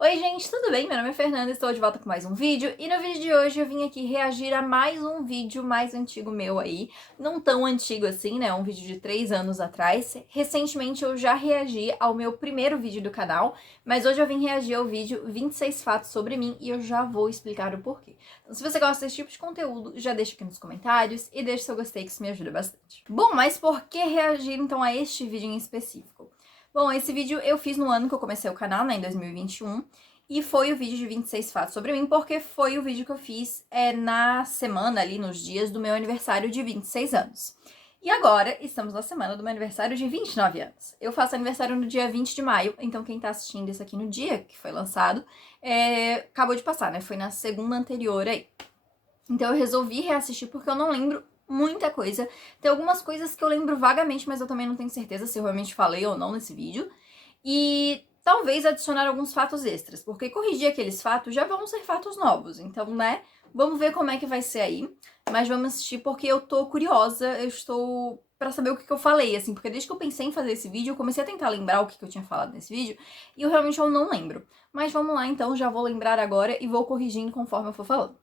Oi gente, tudo bem? Meu nome é Fernanda, estou de volta com mais um vídeo e no vídeo de hoje eu vim aqui reagir a mais um vídeo mais antigo meu aí, não tão antigo assim, né? Um vídeo de 3 anos atrás. Recentemente eu já reagi ao meu primeiro vídeo do canal, mas hoje eu vim reagir ao vídeo 26 fatos sobre mim e eu já vou explicar o porquê. Então se você gosta desse tipo de conteúdo, já deixa aqui nos comentários e deixa seu gostei que isso me ajuda bastante. Bom, mas por que reagir então a este vídeo em específico? Bom, esse vídeo eu fiz no ano que eu comecei o canal, né, em 2021, e foi o vídeo de 26 fatos sobre mim, porque foi o vídeo que eu fiz na semana, ali, nos dias do meu aniversário de 26 anos. E agora, estamos na semana do meu aniversário de 29 anos. Eu faço aniversário no dia 20 de maio, então quem tá assistindo isso aqui no dia que foi lançado, acabou de passar, né, foi na segunda anterior aí. Então eu resolvi reassistir porque eu não lembro muita coisa. Tem algumas coisas que eu lembro vagamente, mas eu também não tenho certeza se eu realmente falei ou não nesse vídeo. E talvez adicionar alguns fatos extras, porque corrigir aqueles fatos já vão ser fatos novos. Então, né, vamos ver como é que vai ser aí. Mas vamos assistir porque eu tô curiosa, eu estou pra saber o que eu falei, assim, porque desde que eu pensei em fazer esse vídeo, eu comecei a tentar lembrar o que eu tinha falado nesse vídeo, e eu realmente não lembro. Mas vamos lá, então, já vou lembrar agora e vou corrigindo conforme eu for falando.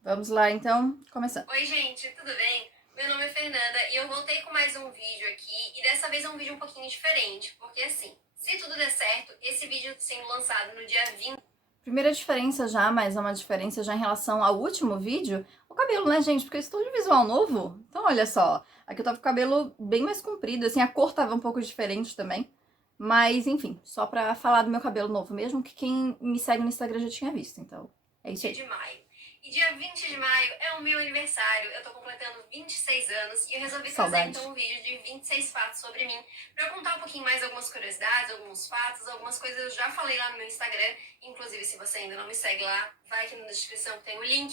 Vamos lá, então, começando. Oi, gente, tudo bem? Meu nome é Fernanda e eu voltei com mais um vídeo aqui e dessa vez é um vídeo um pouquinho diferente, porque assim, se tudo der certo, esse vídeo sendo lançado no dia 20. Primeira diferença já, mas é uma diferença já em relação ao último vídeo, o cabelo, né, gente? Porque eu estou de visual novo. Então, olha só, aqui eu tava com o cabelo bem mais comprido, assim, a cor tava um pouco diferente também. Mas, enfim, só pra falar do meu cabelo novo mesmo, que quem me segue no Instagram já tinha visto, então é isso aí. De maio. E dia 20 de maio é o meu aniversário, eu tô completando 26 anos e eu resolvi trazer Saudade. então um vídeo de 26 fatos sobre mim, pra eu contar um pouquinho mais algumas curiosidades, alguns fatos, algumas coisas eu já falei lá no meu Instagram, inclusive se você ainda não me segue lá, vai aqui na descrição que tem o link.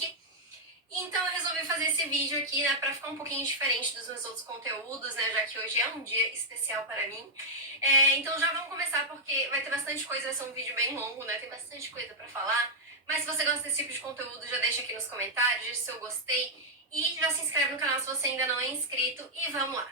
Então eu resolvi fazer esse vídeo aqui, né, pra ficar um pouquinho diferente dos meus outros conteúdos, né, já que hoje é um dia especial para mim. Então já vamos começar porque vai ter bastante coisa, vai ser um vídeo bem longo, né, tem bastante coisa pra falar. Mas se você gosta desse tipo de conteúdo, já deixa aqui nos comentários, deixa seu gostei e já se inscreve no canal se você ainda não é inscrito e vamos lá.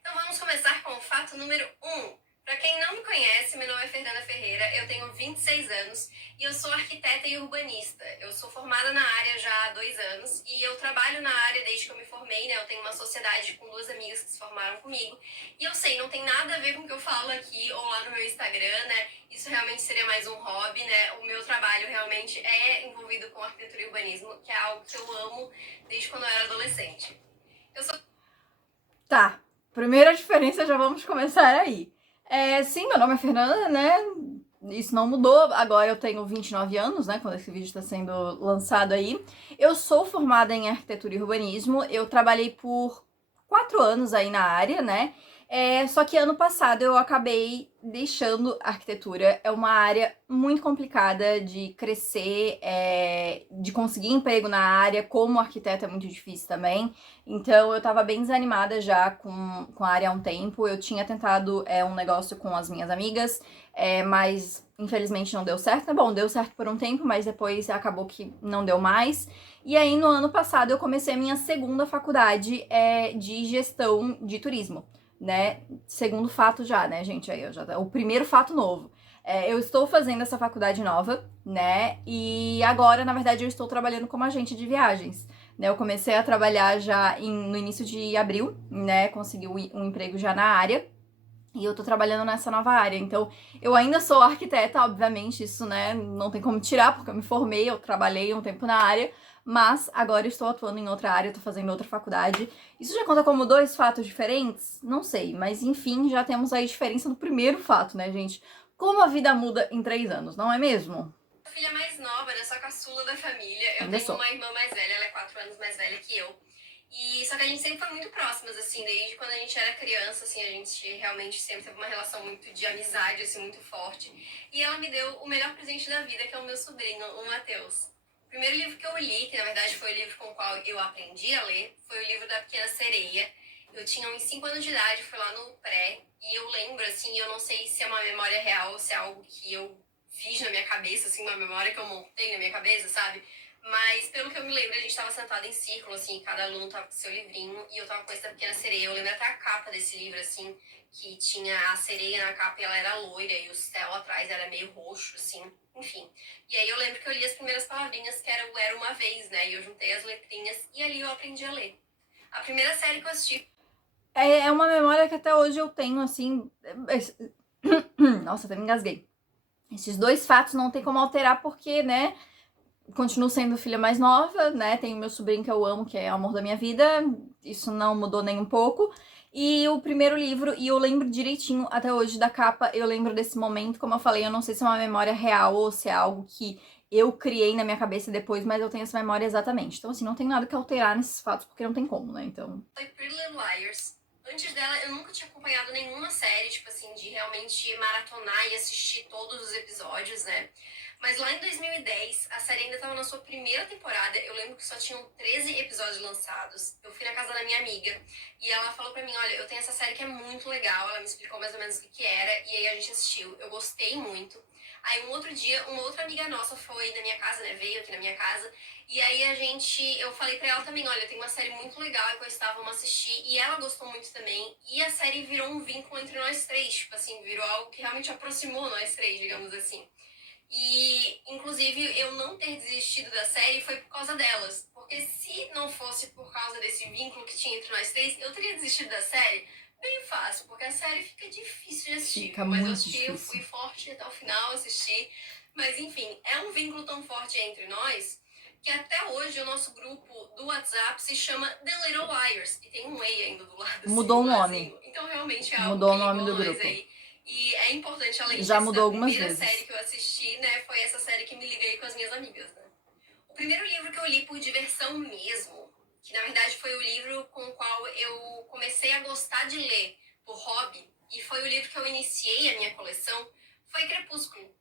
Então vamos começar com o fato número 1. Para quem não me conhece, meu nome é Fernanda Ferreira, eu tenho 26 anos e eu sou arquiteta e urbanista. Eu sou formada na área já há 2 anos e eu trabalho na área desde que eu me formei, né? Eu tenho uma sociedade com 2 amigas que se formaram comigo. E eu sei, não tem nada a ver com o que eu falo aqui ou lá no meu Instagram, né? Isso realmente seria mais um hobby, né? O meu trabalho realmente é envolvido com arquitetura e urbanismo, que é algo que eu amo desde quando eu era adolescente. Eu sou... Tá, primeira diferença, já vamos começar aí. Sim, meu nome é Fernanda, né? Isso não mudou, agora eu tenho 29 anos, né? Quando esse vídeo está sendo lançado aí. Eu sou formada em arquitetura e urbanismo, eu trabalhei por 4 anos aí na área, né? Só que ano passado eu acabei deixando a arquitetura. É uma área muito complicada de crescer, de conseguir emprego na área. Como arquiteta é muito difícil também. Então eu tava bem desanimada já com a área há um tempo. Eu tinha tentado um negócio com as minhas amigas, mas infelizmente não deu certo. Tá bom, deu certo por um tempo, mas depois acabou que não deu mais. E aí no ano passado eu comecei a minha segunda faculdade de gestão de turismo, né? Segundo fato já, né, gente? Aí o primeiro fato novo. Eu estou fazendo essa faculdade nova, né? E agora, na verdade, eu estou trabalhando como agente de viagens. Né, eu comecei a trabalhar já no início de abril, né? Consegui um emprego já na área. E eu tô trabalhando nessa nova área. Então, eu ainda sou arquiteta, obviamente, isso, né, não tem como tirar, porque eu me formei, eu trabalhei um tempo na área, mas agora eu estou atuando em outra área, tô fazendo outra faculdade. Isso já conta como 2 fatos diferentes? Não sei, mas enfim, já temos aí a diferença do primeiro fato, né, gente? Como a vida muda em 3 anos, não é mesmo? a filha mais nova, né? Sou a caçula da família. Eu Ainda tenho sou. uma irmã mais velha, ela é 4 anos mais velha que eu. E só que a gente sempre foi muito próximas, assim, desde quando a gente era criança, assim, a gente realmente sempre teve uma relação muito de amizade, assim, muito forte. E ela me deu o melhor presente da vida, que é o meu sobrinho, o Matheus. O primeiro livro que eu li, que na verdade foi o livro com o qual eu aprendi a ler, foi o livro da Pequena Sereia. Eu tinha uns 5 anos de idade, fui lá no pré, e eu lembro, assim, eu não sei se é uma memória real ou se é algo que eu fiz na minha cabeça, assim, uma memória que eu montei na minha cabeça, sabe? Mas, pelo que eu me lembro, a gente tava sentado em círculo, assim, cada aluno tava com seu livrinho, e eu tava com essa Pequena Sereia. Eu lembro até a capa desse livro, assim, que tinha a sereia na capa e ela era loira, e o céu atrás era meio roxo, assim, enfim. E aí eu lembro que eu li as primeiras palavrinhas, que era o Era Uma Vez, né, e eu juntei as letrinhas, e ali eu aprendi a ler. A primeira série que eu assisti... É uma memória que até hoje eu tenho, assim... Nossa, até me engasguei. Esses dois fatos não tem como alterar porque, né, continuo sendo filha mais nova, né, tenho meu sobrinho que eu amo, que é o amor da minha vida, isso não mudou nem um pouco. E o primeiro livro, e eu lembro direitinho até hoje da capa, eu lembro desse momento, como eu falei, eu não sei se é uma memória real ou se é algo que eu criei na minha cabeça depois, mas eu tenho essa memória exatamente. Então, assim, não tem nada que alterar nesses fatos, porque não tem como, né, então... Foi Pretty Little Liars. Antes dela, eu nunca tinha acompanhado nenhuma série, tipo assim, de realmente maratonar e assistir todos os episódios, né? Mas lá em 2010, a série ainda estava na sua primeira temporada. Eu lembro que só tinham 13 episódios lançados. Eu fui na casa da minha amiga e ela falou pra mim, olha, eu tenho essa série que é muito legal. Ela me explicou mais ou menos o que era e aí a gente assistiu. Eu gostei muito. Aí um outro dia, uma outra amiga nossa foi na minha casa, né? Veio aqui na minha casa. E aí eu falei pra ela também, olha, tem uma série muito legal que eu estava assistir. E ela gostou muito também. E a série virou um vínculo entre nós três. Tipo assim, virou algo que realmente aproximou nós três, digamos assim. E, inclusive, eu não ter desistido da série foi por causa delas. Porque se não fosse por causa desse vínculo que tinha entre nós três, eu teria desistido da série bem fácil, porque a série fica difícil de assistir. Fica mas muito eu assisti, difícil. eu fui forte até o final, assisti. Mas, enfim, é um vínculo tão forte entre nós que até hoje o nosso grupo do WhatsApp se chama The Little Liars. E tem um E ainda do lado, assim, Mudou o um nome. Azinho. Então, realmente é algo Mudou que o nome ligou do nós grupo. aí. E é importante, além Já disso, mudou a algumas primeira vezes. série que eu assisti, né, foi essa série que me liguei com as minhas amigas, né? O primeiro livro que eu li por diversão mesmo, que na verdade foi o livro com o qual eu comecei a gostar de ler por hobby, e foi o livro que eu iniciei a minha coleção, foi Crepúsculo.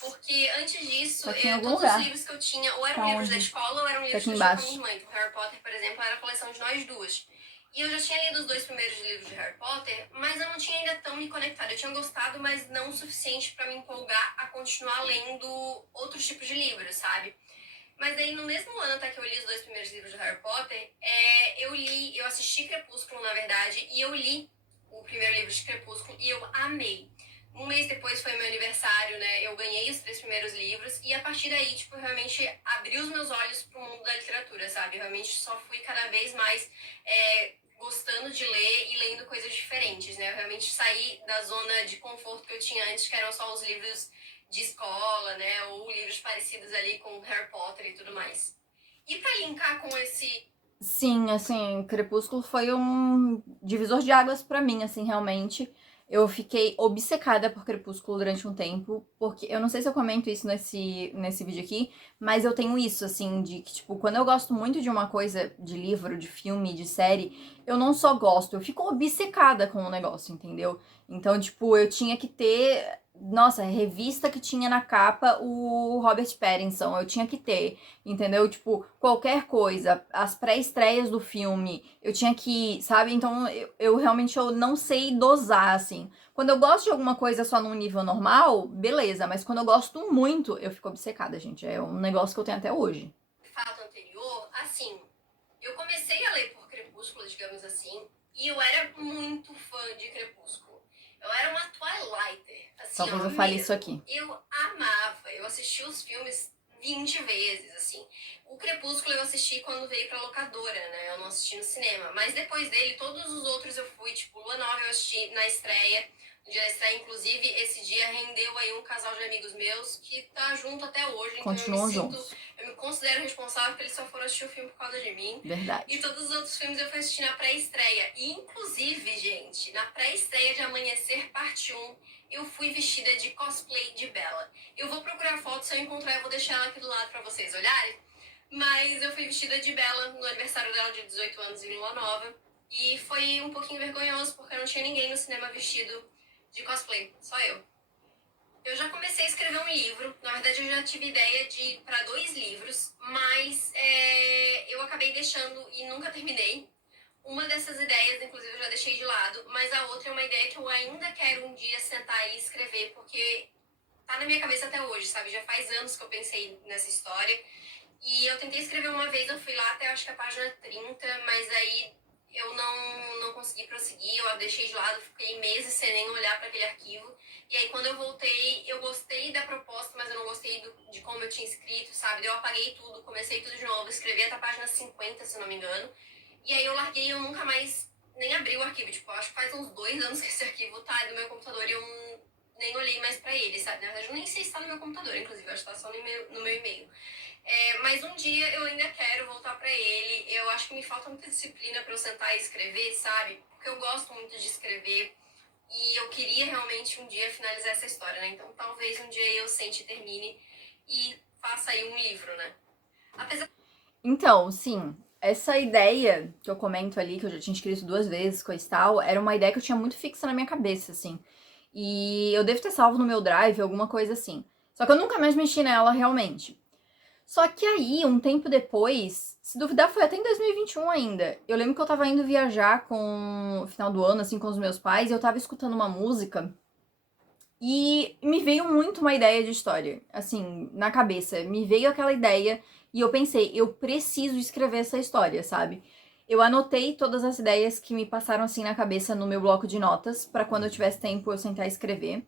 Porque antes disso, Tá aqui em algum todos lugar. os livros que eu tinha ou eram Tá livros da onde? escola ou eram livros aqui que eu tinha com a embaixo. minha irmã. Então, Harry Potter, por exemplo, era a coleção de nós duas. E eu já tinha lido os 2 primeiros livros de Harry Potter, mas eu não tinha ainda tão me conectado. Eu tinha gostado, mas não o suficiente pra me empolgar a continuar lendo outros tipos de livros, sabe? Mas daí, no mesmo ano até que eu li os 2 primeiros livros de Harry Potter, eu assisti Crepúsculo, na verdade, e eu li o primeiro livro de Crepúsculo e eu amei. Um mês depois foi meu aniversário, né? Eu ganhei os 3 primeiros livros e a partir daí, tipo, realmente abri os meus olhos pro mundo da literatura, sabe? Eu realmente só fui cada vez mais gostando de ler e lendo coisas diferentes, né? Eu realmente saí da zona de conforto que eu tinha antes, que eram só os livros de escola, né? Ou livros parecidos ali com Harry Potter e tudo mais. E pra linkar com esse... Sim, assim, Crepúsculo foi um divisor de águas pra mim, assim, realmente. Eu fiquei obcecada por Crepúsculo durante um tempo, porque eu não sei se eu comento isso nesse vídeo aqui, mas eu tenho isso, assim, de que, tipo, quando eu gosto muito de uma coisa, de livro, de filme, de série, eu não só gosto, eu fico obcecada com o negócio, entendeu? Então, tipo, eu tinha que ter. Nossa, revista que tinha na capa o Robert Pattinson, eu tinha que ter, entendeu? Tipo, qualquer coisa, as pré-estreias do filme, eu tinha que, sabe? Então, eu realmente eu não sei dosar, assim. Quando eu gosto de alguma coisa só num nível normal, beleza, mas quando eu gosto muito, eu fico obcecada, gente. É um negócio que eu tenho até hoje. fato anterior, assim, eu comecei a ler por Crepúsculo, digamos assim, e eu era muito fã de Crepúsculo. Eu era uma Twilighter, assim, Talvez ó, eu fale mesmo. isso aqui. Eu amava, eu assisti os filmes 20 vezes, assim. O Crepúsculo eu assisti quando veio pra locadora, né? Eu não assisti no cinema. Mas depois dele, todos os outros eu fui, tipo, Lua Nova eu assisti na estreia. No dia da estreia, inclusive, esse dia rendeu aí um casal de amigos meus que tá junto até hoje. Então Continuam juntos. eu me considero responsável porque eles só foram assistir o filme por causa de mim. Verdade. E todos os outros filmes eu fui assistir na pré-estreia. E, inclusive, gente, na pré-estreia de Amanhecer, parte 1, eu fui vestida de cosplay de Bella. Eu vou procurar foto, se eu encontrar, eu vou deixar ela aqui do lado pra vocês olharem. Mas eu fui vestida de Bella no aniversário dela de 18 anos em Lua Nova. E foi um pouquinho vergonhoso, porque não tinha ninguém no cinema vestido de cosplay, só eu. Eu já comecei a escrever um livro. Na verdade, eu já tive ideia para 2 livros, mas eu acabei deixando e nunca terminei. Uma dessas ideias, inclusive, eu já deixei de lado, mas a outra é uma ideia que eu ainda quero um dia sentar e escrever, porque tá na minha cabeça até hoje, sabe? Já faz anos que eu pensei nessa história E eu tentei escrever uma vez, eu fui lá até acho que a página 30, mas aí eu não consegui prosseguir, eu a deixei de lado, fiquei meses sem nem olhar para aquele arquivo. E aí quando eu voltei, eu gostei da proposta, mas eu não gostei de como eu tinha escrito, sabe? Eu apaguei tudo, comecei tudo de novo, escrevi até a página 50, se não me engano. E aí eu larguei, eu nunca mais nem abri o arquivo, tipo, acho que faz uns 2 anos que esse arquivo tá no meu computador e eu nem olhei mais pra ele, sabe? Na verdade, eu nem sei se tá no meu computador, inclusive, eu acho que tá só no meu e-mail. Mas um dia eu ainda quero voltar pra ele. Eu acho que me falta muita disciplina pra eu sentar e escrever, sabe? Porque eu gosto muito de escrever e eu queria realmente um dia finalizar essa história, né? Então talvez um dia eu sente e termine e faça aí um livro, né? Apesar Então, sim, essa ideia que eu comento ali, que eu já tinha escrito 2 vezes, coisa e tal, era uma ideia que eu tinha muito fixa na minha cabeça, assim. E eu devo ter salvo no meu drive, alguma coisa assim. Só que eu nunca mais mexi nela realmente. Só que aí, um tempo depois, se duvidar, foi até em 2021 ainda. Eu lembro que eu tava indo viajar com o final do ano, assim, com os meus pais, e eu tava escutando uma música e me veio muito uma ideia de história, assim, na cabeça. Me veio aquela ideia e eu pensei, eu preciso escrever essa história, sabe? Eu anotei todas as ideias que me passaram assim na cabeça no meu bloco de notas, pra quando eu tivesse tempo eu sentar e escrever.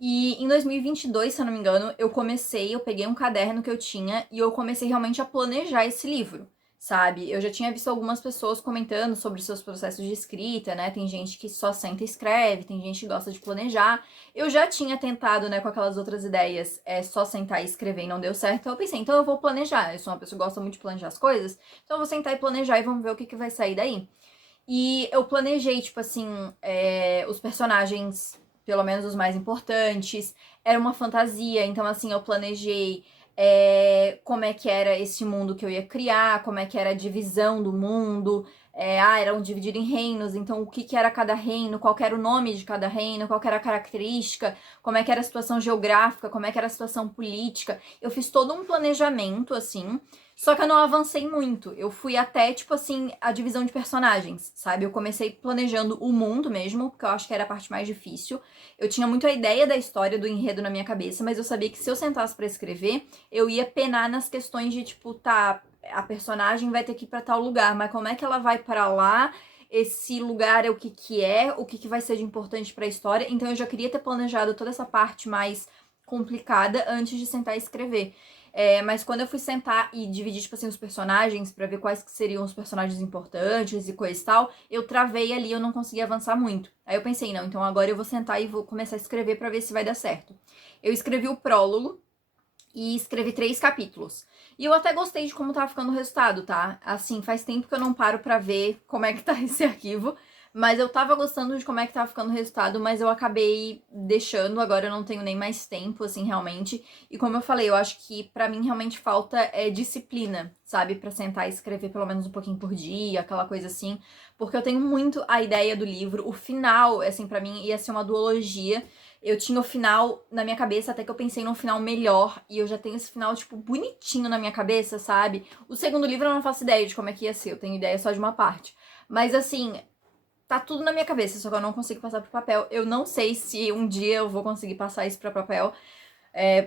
E em 2022, se eu não me engano, eu peguei um caderno que eu tinha e eu comecei realmente a planejar esse livro, sabe? Eu já tinha visto algumas pessoas comentando sobre seus processos de escrita, né? Tem gente que só senta e escreve, tem gente que gosta de planejar. Eu já tinha tentado, né, com aquelas outras ideias, só sentar e escrever e não deu certo. Então eu pensei, então eu vou planejar. Eu sou uma pessoa que gosta muito de planejar as coisas, então eu vou sentar e planejar e vamos ver o que vai sair daí. E eu planejei, tipo assim, os personagens, pelo menos os mais importantes. Era uma fantasia, então assim, eu planejei como é que era esse mundo que eu ia criar, como é que era a divisão do mundo. Eram divididos em reinos, então o que, que era cada reino, qual era o nome de cada reino, qual era a característica, como é que era a situação geográfica, como é que era a situação política. Eu fiz todo um planejamento, assim, só que eu não avancei muito. Eu fui até, tipo assim, a divisão de personagens, sabe? Eu comecei planejando o mundo mesmo, porque eu acho que era a parte mais difícil. Eu tinha muito a ideia da história, do enredo na minha cabeça, mas eu sabia que se eu sentasse pra escrever, eu ia penar nas questões de, tipo, tá, a personagem vai ter que ir pra tal lugar, mas como é que ela vai pra lá? Esse lugar é o que que é, o que que vai ser de importante pra história. Então eu já queria ter planejado toda essa parte mais complicada antes de sentar e escrever. Mas quando eu fui sentar e dividir, tipo assim, os personagens pra ver quais que seriam os personagens importantes e coisa e tal, eu travei ali, eu não consegui avançar muito. Aí eu pensei, não, então agora eu vou sentar e vou começar a escrever pra ver se vai dar certo. Eu escrevi o prólogo e escrevi 3 capítulos. E eu até gostei de como tava ficando o resultado, tá? Assim, faz tempo que eu não paro pra ver como é que tá esse arquivo. Mas eu tava gostando de como é que tava ficando o resultado, mas eu acabei deixando, agora eu não tenho nem mais tempo, assim, realmente. E como eu falei, eu acho que pra mim realmente falta disciplina, sabe? Pra sentar e escrever pelo menos um pouquinho por dia, aquela coisa assim. Porque eu tenho muito a ideia do livro. O final, assim, pra mim ia ser uma duologia. Eu tinha o final na minha cabeça, até que eu pensei num final melhor. E eu já tenho esse final, tipo, bonitinho na minha cabeça, sabe? O segundo livro eu não faço ideia de como é que ia ser, eu tenho ideia só de uma parte. Mas assim, tá tudo na minha cabeça, só que eu não consigo passar pro papel. Eu não sei se um dia eu vou conseguir passar isso pra papel,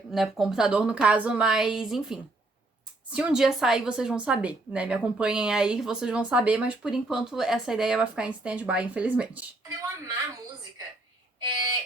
né, pro computador no caso, mas enfim. Se um dia sair, vocês vão saber, né? Me acompanhem aí que vocês vão saber, mas por enquanto essa ideia vai ficar em stand-by, infelizmente. eu amar música,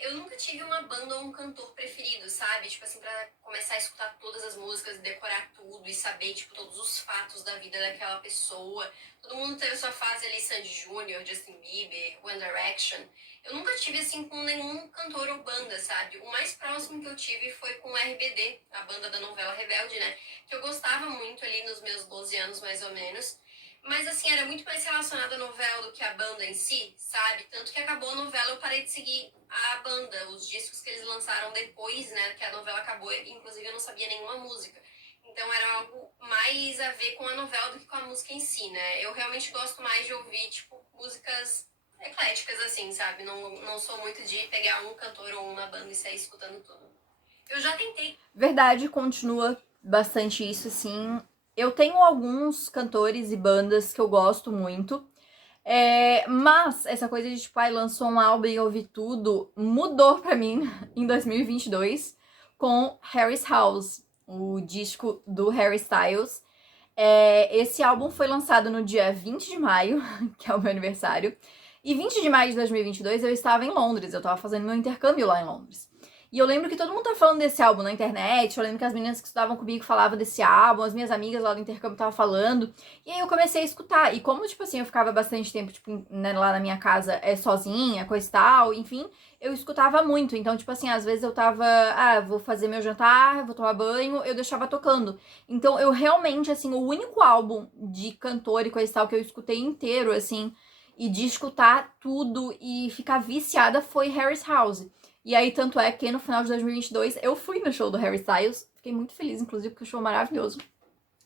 eu nunca tive uma banda ou um cantor preferido, sabe? Tipo assim, pra começar a escutar todas as músicas, decorar tudo e saber, tipo, todos os fatos da vida daquela pessoa. Todo mundo teve sua fase ali, Sandy Júnior, Justin Bieber, One Direction. Eu nunca tive, assim, com nenhum cantor ou banda, sabe? O mais próximo que eu tive foi com o RBD, a banda da novela Rebelde, né? Que eu gostava muito ali nos meus 12 anos, mais ou menos. Mas assim, era muito mais relacionada à novela do que à banda em si, sabe? Tanto que acabou a novela, eu parei de seguir a banda, os discos que eles lançaram depois, né? Que a novela acabou, inclusive eu não sabia nenhuma música. Então era algo mais a ver com a novela do que com a música em si, né? Eu realmente gosto mais de ouvir, tipo, músicas ecléticas, assim, sabe? Não sou muito de pegar um cantor ou uma banda e sair escutando tudo. Eu já tentei. Verdade, continua bastante isso, assim. Eu tenho alguns cantores e bandas que eu gosto muito. Mas essa coisa de, tipo, lançou um álbum e eu ouvi tudo, mudou pra mim em 2022 com Harry's House, o disco do Harry Styles. Esse álbum foi lançado no dia 20 de maio, que é o meu aniversário. E 20 de maio de 2022 eu estava em Londres, eu tava fazendo meu intercâmbio lá em Londres. E eu lembro que todo mundo tá falando desse álbum na internet, eu lembro que as meninas que estudavam comigo falavam desse álbum, as minhas amigas lá do intercâmbio estavam falando. E aí eu comecei a escutar. E como, tipo assim, eu ficava bastante tempo, tipo, né, lá na minha casa sozinha, coisa e tal, enfim, eu escutava muito. Então, tipo assim, às vezes eu tava, vou fazer meu jantar, vou tomar banho, eu deixava tocando. Então, eu realmente, assim, o único álbum de cantor e coisa e tal que eu escutei inteiro, assim, e de escutar tudo e ficar viciada foi Harry's House. E aí, tanto é que no final de 2022 eu fui no show do Harry Styles. Fiquei muito feliz, inclusive, porque o show é maravilhoso.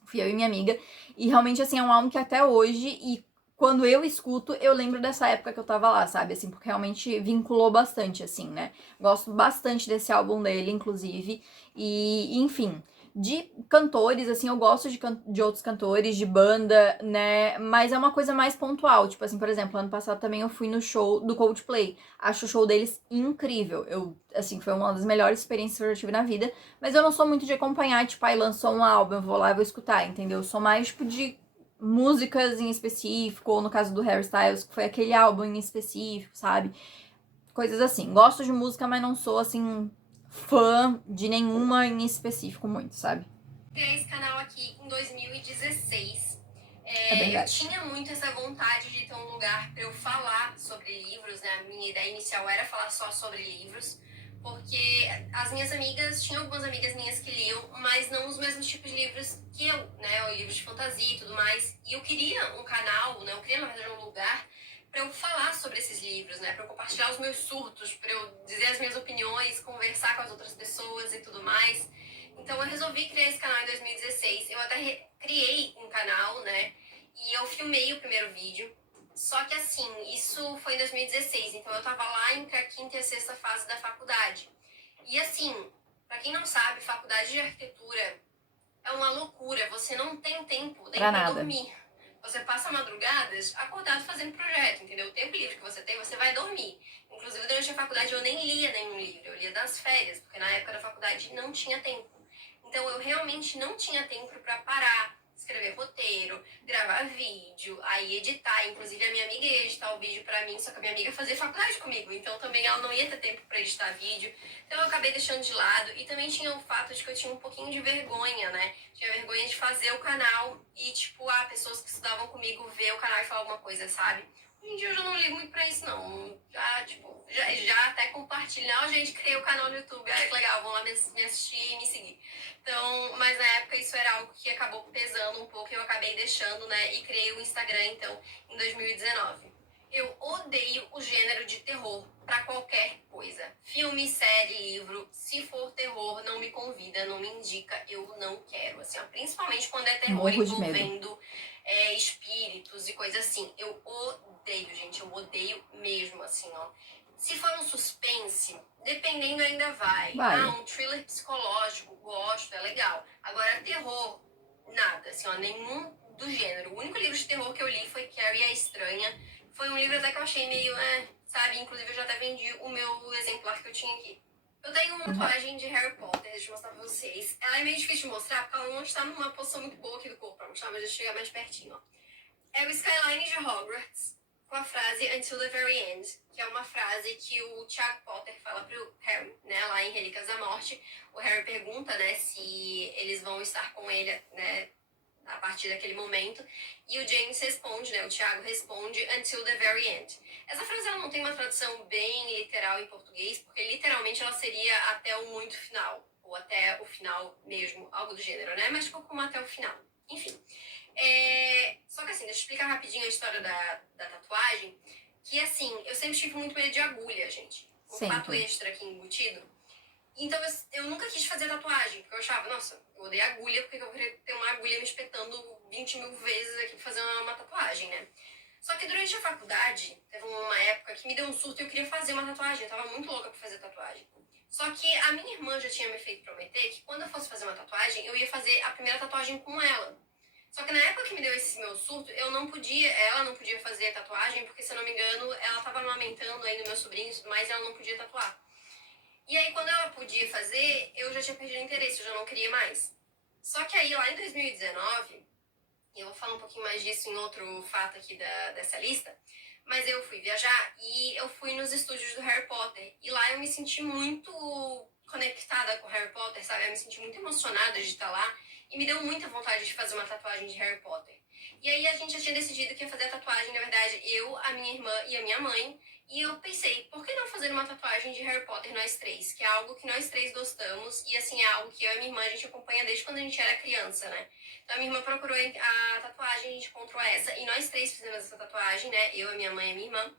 Fui eu e minha amiga. E realmente, assim, é um álbum que até hoje, e quando eu escuto, eu lembro dessa época que eu tava lá, sabe? Assim, porque realmente vinculou bastante, assim, né? Gosto bastante desse álbum dele, inclusive. E, enfim, de cantores, assim, eu gosto de outros cantores, de banda, né? Mas é uma coisa mais pontual. Tipo assim, por exemplo, ano passado também eu fui no show do Coldplay. Acho o show deles incrível. Assim, foi uma das melhores experiências que eu já tive na vida. Mas eu não sou muito de acompanhar, tipo, aí lançou um álbum, eu vou lá e vou escutar, entendeu? Eu sou mais, tipo, de músicas em específico, ou no caso do Harry Styles, que foi aquele álbum em específico, sabe? Coisas assim. Gosto de música, mas não sou, assim, fã de nenhuma em específico muito, sabe? Criei esse canal aqui em 2016. É Eu verdade. tinha muito essa vontade de ter um lugar para eu falar sobre livros, né? A minha ideia inicial era falar só sobre livros, porque as minhas amigas, tinha algumas amigas minhas que liam, mas não os mesmos tipos de livros que eu, né? Livros de fantasia e tudo mais. E eu queria um canal, né? Eu queria, na verdade, um lugar para eu falar sobre esses livros, né? Para eu compartilhar os meus surtos, para eu dizer as minhas opiniões, conversar com as outras pessoas e tudo mais. Então eu resolvi criar esse canal em 2016. Eu até criei um canal, né? E eu filmei o primeiro vídeo. Só que assim, isso foi em 2016. Então eu tava lá entre a quinta e a sexta fase da faculdade. E assim, pra quem não sabe, faculdade de arquitetura é uma loucura. Você não tem tempo nem Pra pra nada. dormir. Você passa madrugadas acordado fazendo projeto, entendeu? O tempo livre que você tem, você vai dormir. Inclusive, durante a faculdade eu nem lia nenhum livro. Eu lia das férias, porque na época da faculdade não tinha tempo. Então eu realmente não tinha tempo para parar, escrever roteiro, gravar vídeo, aí editar. Inclusive a minha amiga ia editar o vídeo para mim, só que a minha amiga fazia faculdade comigo, então também ela não ia ter tempo para editar vídeo. Então eu acabei deixando de lado. E também tinha o fato de que eu tinha um pouquinho de vergonha, né? Tinha vergonha de fazer o canal e, tipo, pessoas que estudavam comigo ver o canal e falar alguma coisa, sabe? Hoje em dia eu já não ligo muito pra isso, não. Já até compartilho. Não, gente, criei o canal no YouTube. Que legal, vão lá me assistir e me seguir. Então, mas na época isso era algo que acabou pesando um pouco e eu acabei deixando, né? E criei o Instagram, então, em 2019. Eu odeio o gênero de terror pra qualquer coisa. Filme, série, livro. Se for terror, não me convida, não me indica. Eu não quero, assim, ó. Principalmente quando é terror Morro de medo. envolvendo espíritos e coisas assim. Eu odeio, gente. Eu odeio mesmo, assim, ó. Se for um suspense, dependendo ainda vai. Vai. Um thriller psicológico, gosto, é legal. Agora, terror, nada, assim, ó, nenhum do gênero. O único livro de terror que eu li foi Carrie a Estranha. Foi um livro até que eu achei meio, sabe? Inclusive eu já até vendi o meu exemplar que eu tinha aqui. Eu tenho uma tatuagem de Harry Potter, deixa eu mostrar pra vocês. Ela é meio difícil de mostrar, porque ela não está numa posição muito boa aqui do corpo pra mostrar, mas deixa eu chegar mais pertinho, ó. É o Skyline de Hogwarts, com a frase Until the Very End, que é uma frase que o Tiago Potter fala pro Harry, né, lá em Relíquias da Morte. O Harry pergunta, né, se eles vão estar com ele, né, a partir daquele momento. E o James responde, né, o Tiago responde Until the Very End. Essa frase ela não tem uma tradução bem literal em português, porque literalmente ela seria até o muito final, ou até o final mesmo, algo do gênero, né, mas ficou como até o final. Enfim. Só que assim, deixa eu explicar rapidinho a história da tatuagem. Que assim, eu sempre tive muito medo de agulha, gente. Um fato extra aqui embutido. Então eu nunca quis fazer tatuagem, porque eu achava, nossa, eu odeio agulha, porque eu queria ter uma agulha me espetando 20 mil vezes aqui pra fazer uma tatuagem, né? Só que durante a faculdade, teve uma época que me deu um surto e eu queria fazer uma tatuagem. Eu tava muito louca pra fazer tatuagem. Só que a minha irmã já tinha me feito prometer que quando eu fosse fazer uma tatuagem, eu ia fazer a primeira tatuagem com ela. Só que na época que me deu esse meu surto, ela não podia fazer tatuagem, porque se eu não me engano, ela tava amamentando ainda meus sobrinhos, mas ela não podia tatuar. E aí quando ela podia fazer, eu já tinha perdido o interesse, eu já não queria mais. Só que aí lá em 2019, E eu vou falar um pouquinho mais disso em outro fato aqui dessa lista. Mas eu fui viajar e eu fui nos estúdios do Harry Potter. E lá eu me senti muito conectada com Harry Potter, sabe? Eu me senti muito emocionada de estar lá. E me deu muita vontade de fazer uma tatuagem de Harry Potter. E aí a gente já tinha decidido que ia fazer a tatuagem, na verdade, eu, a minha irmã e a minha mãe. E eu pensei, por que não fazer uma tatuagem de Harry Potter nós três? Que é algo que nós três gostamos. E assim, é algo que eu e minha irmã, a gente acompanha desde quando a gente era criança, né? Então a minha irmã procurou a tatuagem, a gente encontrou essa. E nós três fizemos essa tatuagem, né? Eu, a minha mãe e a minha irmã.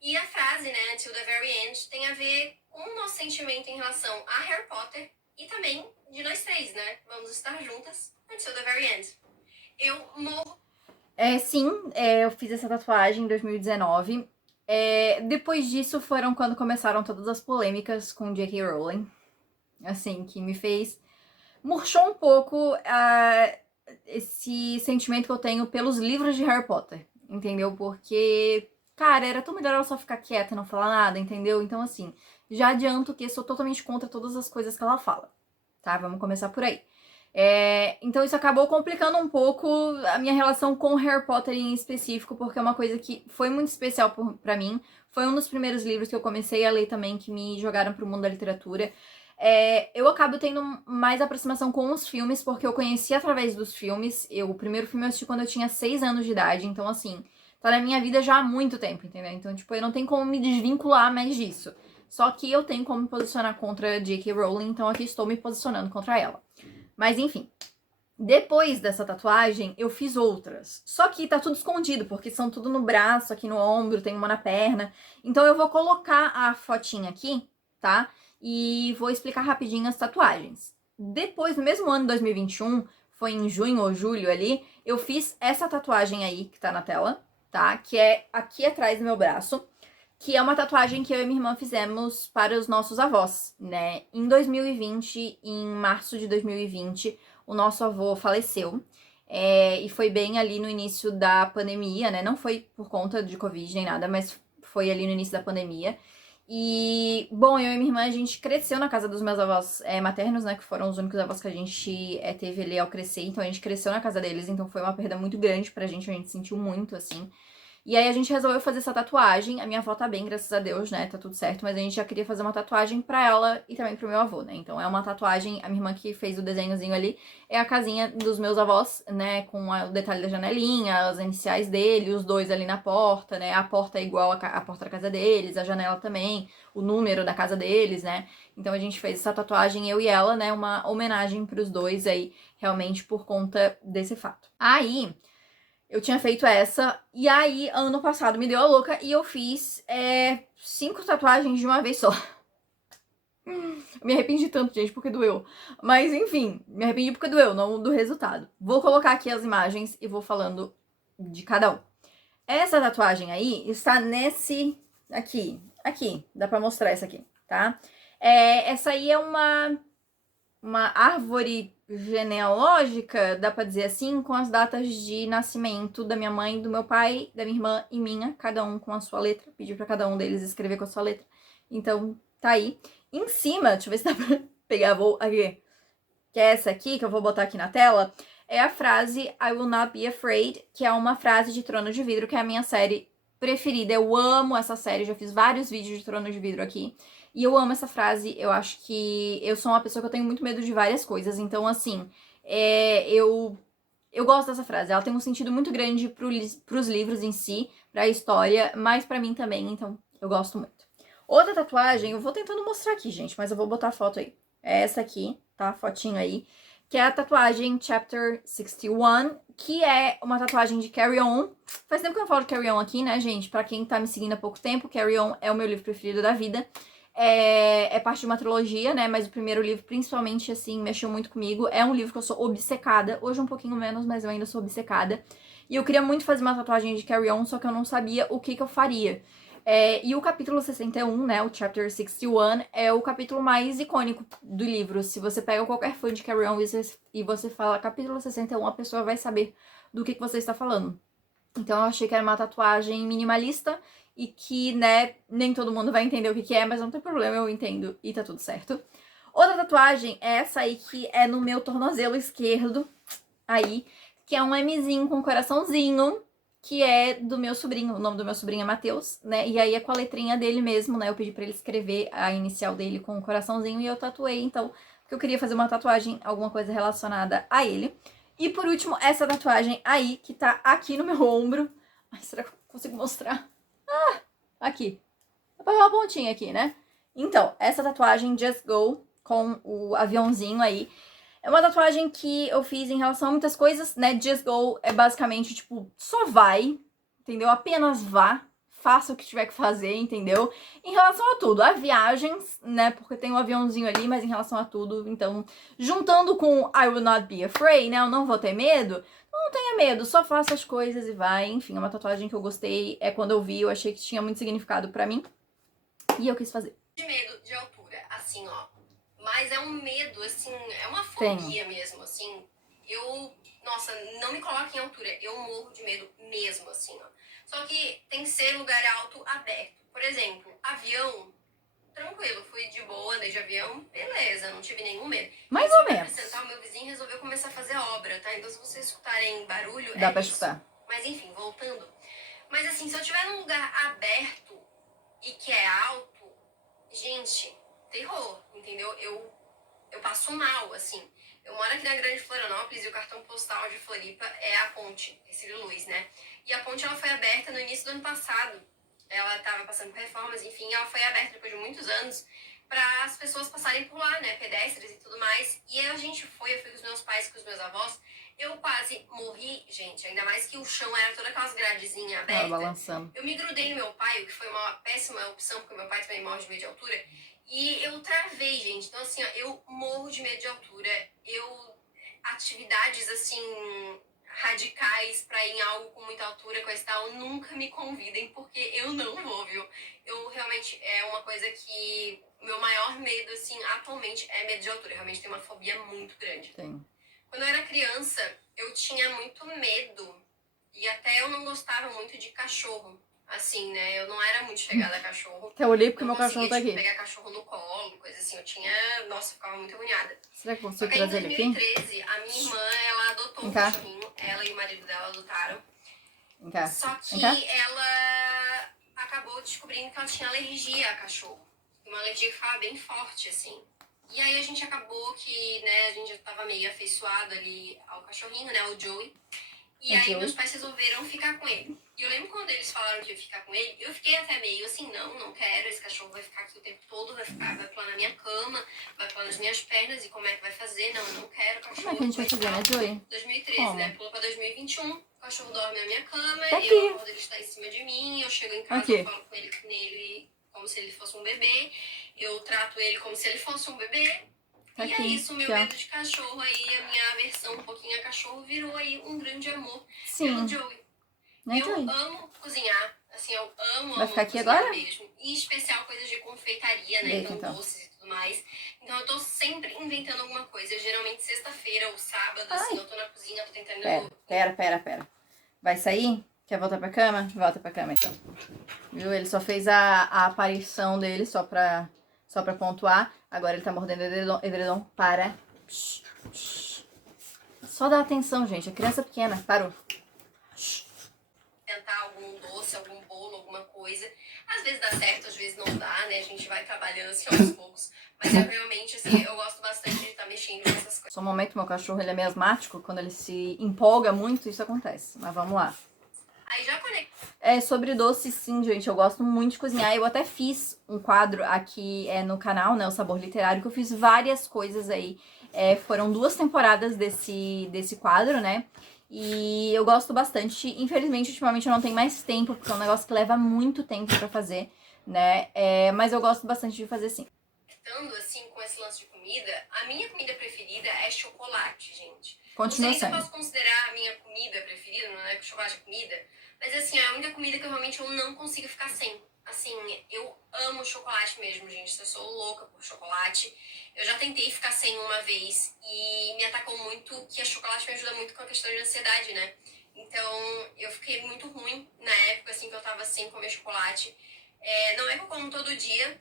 E a frase, né, Until the Very End, tem a ver com o nosso sentimento em relação a Harry Potter e também de nós três, né? Vamos estar juntas Until the Very End. Eu morro. Sim, eu fiz essa tatuagem em 2019. Depois disso foram quando começaram todas as polêmicas com J.K. Rowling. Assim, que me fez... murchou um pouco esse sentimento que eu tenho pelos livros de Harry Potter, entendeu? Porque, cara, era tão melhor ela só ficar quieta e não falar nada, entendeu? Então, assim, já adianto que eu sou totalmente contra todas as coisas que ela fala, tá? Vamos começar por aí. Então isso acabou complicando um pouco a minha relação com Harry Potter em específico, porque é uma coisa que foi muito especial pra mim. Foi um dos primeiros livros que eu comecei a ler também, que me jogaram pro mundo da literatura. Eu acabo tendo mais aproximação com os filmes, porque eu conheci através dos filmes. O primeiro filme eu assisti quando eu tinha 6 anos de idade, então assim, tá na minha vida já há muito tempo, entendeu? Então, tipo, eu não tenho como me desvincular mais disso. Só que eu tenho como me posicionar contra J.K. Rowling, então aqui estou me posicionando contra ela. Mas enfim, depois dessa tatuagem, eu fiz outras. Só que tá tudo escondido, porque são tudo no braço, aqui no ombro, tem uma na perna. Então eu vou colocar a fotinha aqui, tá? E vou explicar rapidinho as tatuagens. Depois, no mesmo ano de 2021, foi em junho ou julho ali, eu fiz essa tatuagem aí, que tá na tela, tá? Que é aqui atrás do meu braço. Que é uma tatuagem que eu e minha irmã fizemos para os nossos avós, né? Em 2020, em março de 2020, o nosso avô faleceu. E foi bem ali no início da pandemia, né? Não foi por conta de Covid nem nada, mas foi ali no início da pandemia. E, bom, eu e minha irmã, a gente cresceu na casa dos meus avós maternos, né? Que foram os únicos avós que a gente teve ali ao crescer. Então a gente cresceu na casa deles, então foi uma perda muito grande pra gente, a gente sentiu muito, assim. E aí a gente resolveu fazer essa tatuagem. A minha avó tá bem, graças a Deus, né? Tá tudo certo. Mas a gente já queria fazer uma tatuagem pra ela e também pro meu avô, né? Então é uma tatuagem, a minha irmã que fez o desenhozinho ali, é a casinha dos meus avós, né? Com o detalhe da janelinha, as iniciais dele, os dois ali na porta, né? A porta é igual a porta da casa deles, a janela também, o número da casa deles, né? Então a gente fez essa tatuagem, eu e ela, né? Uma homenagem pros dois aí, realmente por conta desse fato. Aí... eu tinha feito essa, e aí, ano passado, me deu a louca e eu fiz 5 tatuagens de uma vez só. Eu me arrependi tanto, gente, porque doeu. Mas, enfim, me arrependi porque doeu, não do resultado. Vou colocar aqui as imagens e vou falando de cada um. Essa tatuagem aí está nesse... Aqui, dá pra mostrar essa aqui, tá? Essa aí é uma árvore genealógica, dá pra dizer assim, com as datas de nascimento da minha mãe, do meu pai, da minha irmã e minha, cada um com a sua letra. Pedi pra cada um deles escrever com a sua letra. Então, tá aí. Em cima, deixa eu ver se dá pra pegar, vou aqui, que é essa aqui, que eu vou botar aqui na tela, é a frase I will not be afraid, que é uma frase de Trono de Vidro, que é a minha série preferida. Eu amo essa série, já fiz vários vídeos de Trono de Vidro aqui. E eu amo essa frase, eu acho que eu sou uma pessoa que eu tenho muito medo de várias coisas. Então, assim, eu gosto dessa frase. Ela tem um sentido muito grande pros livros em si, pra história, mas pra mim também, então eu gosto muito. Outra tatuagem, eu vou tentando mostrar aqui, gente, mas eu vou botar a foto aí. É essa aqui, tá? Fotinho aí. Que é a tatuagem Chapter 61, que é uma tatuagem de Carry On. Faz tempo que eu não falo de Carry On aqui, né, gente? Pra quem tá me seguindo há pouco tempo, Carry On é o meu livro preferido da vida. É parte de uma trilogia, né? Mas o primeiro livro, principalmente, assim, mexeu muito comigo. É um livro que eu sou obcecada. Hoje um pouquinho menos, mas eu ainda sou obcecada. E eu queria muito fazer uma tatuagem de Carry On, só que eu não sabia o que eu faria. E o capítulo 61, né, o Chapter 61, é o capítulo mais icônico do livro. Se você pega qualquer fã de Carry On e você fala capítulo 61, a pessoa vai saber do que você está falando. Então eu achei que era uma tatuagem minimalista e que, né, nem todo mundo vai entender o que é, mas não tem problema, eu entendo e tá tudo certo. Outra tatuagem é essa aí, que é no meu tornozelo esquerdo, aí, que é um Mzinho com coraçãozinho, que é do meu sobrinho. O nome do meu sobrinho é Matheus, né? E aí é com a letrinha dele mesmo, né? Eu pedi pra ele escrever a inicial dele com um coraçãozinho e eu tatuei, então, porque eu queria fazer uma tatuagem, alguma coisa relacionada a ele. E por último, essa tatuagem aí, que tá aqui no meu ombro. Ai, será que eu consigo mostrar? Ah, aqui. Dá pra ver uma pontinha aqui, né? Então, essa tatuagem Just Go, com o aviãozinho aí, é uma tatuagem que eu fiz em relação a muitas coisas, né? Just Go é basicamente, tipo, só vai, entendeu? Apenas vá, faça o que tiver que fazer, entendeu? Em relação a tudo, a viagens, né? Porque tem um aviãozinho ali, mas em relação a tudo, então, juntando com I will not be afraid, né? Eu não vou ter medo. Não tenha medo, só faça as coisas e vai. Enfim, é uma tatuagem que eu gostei. É quando eu vi, eu achei que tinha muito significado pra mim. E eu quis fazer. De medo de altura, assim, ó. Mas é um medo, assim, é uma fobia mesmo, assim. Nossa, não me coloque em altura. Eu morro de medo mesmo, assim, ó. Só que tem que ser lugar alto, aberto. Por exemplo, avião, tranquilo, fui de boa, andei de avião, beleza, não tive nenhum medo. Mais ou menos. O meu vizinho resolveu começar a fazer obra, tá? Então se vocês escutarem barulho, Dá é pra isso. escutar. Mas enfim, voltando. Mas assim, se eu estiver num lugar aberto e que é alto, gente, terror, entendeu? Eu passo mal, assim. Eu moro aqui na Grande Florianópolis e o cartão postal de Floripa é a ponte, Ercílio Luz, né? E a ponte, ela foi aberta no início do ano passado. Ela estava passando por reformas, enfim, ela foi aberta depois de muitos anos para as pessoas passarem por lá, né? Pedestres e tudo mais. E aí eu fui com os meus pais, com os meus avós. Eu quase morri, gente. Ainda mais que o chão era todas aquelas gradezinhas abertas. Balançando. Eu me grudei no meu pai, o que foi uma péssima opção, porque meu pai também morre de medo de altura. E eu travei, gente. Então, assim, ó, eu morro de medo de altura. Atividades, assim, radicais pra ir em algo com muita altura, coisa e tal, nunca me convidem, porque eu não vou, viu? Eu realmente, é uma coisa que o meu maior medo, assim, atualmente é medo de altura. Eu realmente tenho uma fobia muito grande. Tem. Quando eu era criança, eu tinha muito medo e até eu não gostava muito de cachorro. Assim, né? Eu não era muito chegada a cachorro. Até olhei porque não meu cachorro tá conseguia, aqui. Pegar cachorro no colo, coisa assim. Eu tinha... Nossa, eu ficava muito agoniada. Será que eu Só consigo que aí, em trazer ele aqui? 2013, a minha irmã, ela adotou um cachorrinho. Ela e o marido dela adotaram. Vem cá. Só que ela acabou descobrindo que ela tinha alergia a cachorro. Uma alergia que ficava bem forte, assim. E aí a gente acabou que, né, a gente já tava meio afeiçoado ali ao cachorrinho, né, o Joey. E aí meus pais resolveram ficar com ele. E eu lembro quando eles falaram que ia ficar com ele, eu fiquei até meio assim, não quero, esse cachorro vai ficar aqui o tempo todo, vai pular na minha cama, vai pular nas minhas pernas, e como é que vai fazer? Não, eu não quero cachorro. Como é que a gente vai fazer, né, Joey? 2013, Como? né, pula pra 2021, o cachorro dorme na minha cama, Tá aqui. eu acordo, ele está em cima de mim, eu chego em casa, Aqui. eu falo com ele nele como se ele fosse um bebê, eu trato ele como se ele fosse um bebê. Tá e aqui, é isso, meu ó. medo de cachorro aí, a minha aversão um pouquinho a cachorro virou aí um grande amor Sim. pelo Joey. Né, Eu Joey? amo cozinhar, assim, eu amo Vai ficar aqui cozinhar agora? mesmo. Em especial coisas de confeitaria, né, Deita, então então. doces e tudo mais. Então eu tô sempre inventando alguma coisa, geralmente sexta-feira ou sábado, assim, eu tô na cozinha, tô tentando... Pera. Vai sair? Quer voltar pra cama? Volta pra cama, então. Viu? Ele só fez a aparição dele, só pra pontuar. Agora ele tá mordendo o edredom. Para. Só dá atenção, gente. É criança pequena. Parou. Tentar algum doce, algum bolo, alguma coisa. Às vezes dá certo, às vezes não dá, né? A gente vai trabalhando assim aos poucos. Mas eu realmente, assim, eu gosto bastante de estar mexendo nessas coisas. Só um momento, meu cachorro ele é meio asmático. Quando ele se empolga muito, isso acontece. Mas vamos lá. Aí já conecto. Sobre doce, sim, gente. Eu gosto muito de cozinhar. Eu até fiz um quadro aqui no canal, né? O Sabor Literário, que eu fiz várias coisas aí. Foram 2 temporadas desse quadro, né? E eu gosto bastante. Infelizmente, ultimamente eu não tenho mais tempo, porque é um negócio que leva muito tempo pra fazer, né? Mas eu gosto bastante de fazer sim. Assim, com esse lance de comida, a minha comida preferida é chocolate, gente. Continua não sei se eu sendo. posso considerar a minha comida preferida, não é que chocolate é comida, mas assim, é a única comida que eu realmente não consigo ficar sem. Assim, eu amo chocolate mesmo, gente. Eu sou louca por chocolate. Eu já tentei ficar sem uma vez e me atacou muito que a chocolate me ajuda muito com a questão de ansiedade, né? Então, eu fiquei muito ruim na época, assim, que eu tava sem comer chocolate. Não é que eu como todo dia,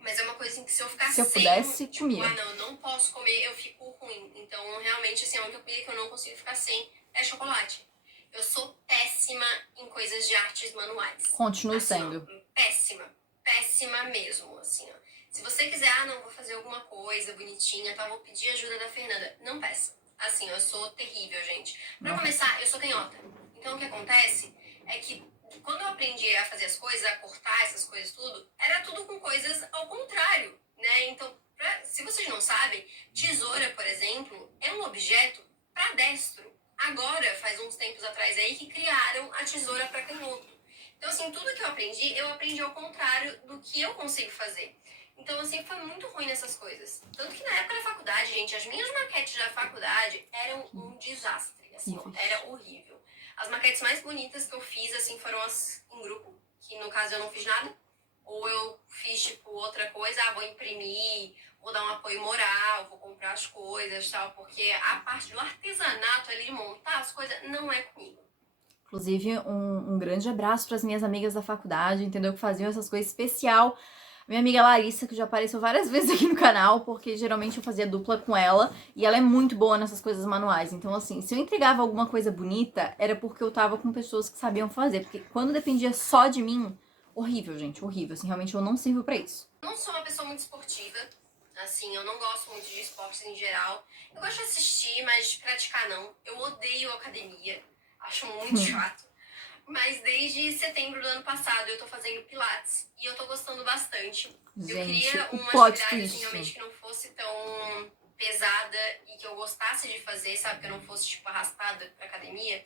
mas é uma coisa assim que se eu ficar Se eu sem, pudesse, tipo, comia. não posso comer, eu fico ruim. Então, realmente, assim, é a única comida que eu não consigo ficar sem é chocolate. Eu sou péssima em coisas de artes manuais. Continuo assim, sendo. Ó, péssima mesmo, assim, ó. Se você quiser, não, vou fazer alguma coisa bonitinha, tá, vou pedir ajuda da Fernanda. Não peça. Assim, eu sou terrível, gente. Pra começar, eu sou canhota. Então, o que acontece é que quando eu aprendi a fazer as coisas, a cortar essas coisas tudo, era tudo com coisas ao contrário, né? Então, se vocês não sabem, tesoura, por exemplo, é um objeto para destro. Agora, faz uns tempos atrás aí, que criaram a tesoura para canhoto. Então, assim, tudo que eu aprendi ao contrário do que eu consigo fazer. Então, assim, foi muito ruim nessas coisas. Tanto que na época da faculdade, gente, as minhas maquetes da faculdade eram um desastre, assim, ó, era horrível. As maquetes mais bonitas que eu fiz, assim, foram as em grupo, que no caso eu não fiz nada. Ou eu fiz, tipo, outra coisa, vou imprimir, vou dar um apoio moral, vou comprar as coisas, tal, porque a parte do artesanato ali, de montar as coisas, não é comigo. Inclusive, um grande abraço para as minhas amigas da faculdade, entendeu? Que faziam essas coisas especial. Minha amiga Larissa, que já apareceu várias vezes aqui no canal, porque geralmente eu fazia dupla com ela, e ela é muito boa nessas coisas manuais. Então, assim, se eu entregava alguma coisa bonita, era porque eu tava com pessoas que sabiam fazer. Porque quando dependia só de mim, horrível, gente, horrível. Assim, realmente eu não sirvo pra isso. Eu não sou uma pessoa muito esportiva, assim, eu não gosto muito de esportes em geral. Eu gosto de assistir, mas praticar não. Eu odeio academia, acho muito chato. Mas desde setembro do ano passado eu tô fazendo pilates e eu tô gostando bastante. Gente, eu queria o uma plot atividade twist. assim, realmente que não fosse tão pesada e que eu gostasse de fazer, sabe? Que eu não fosse, tipo, arrastada pra academia.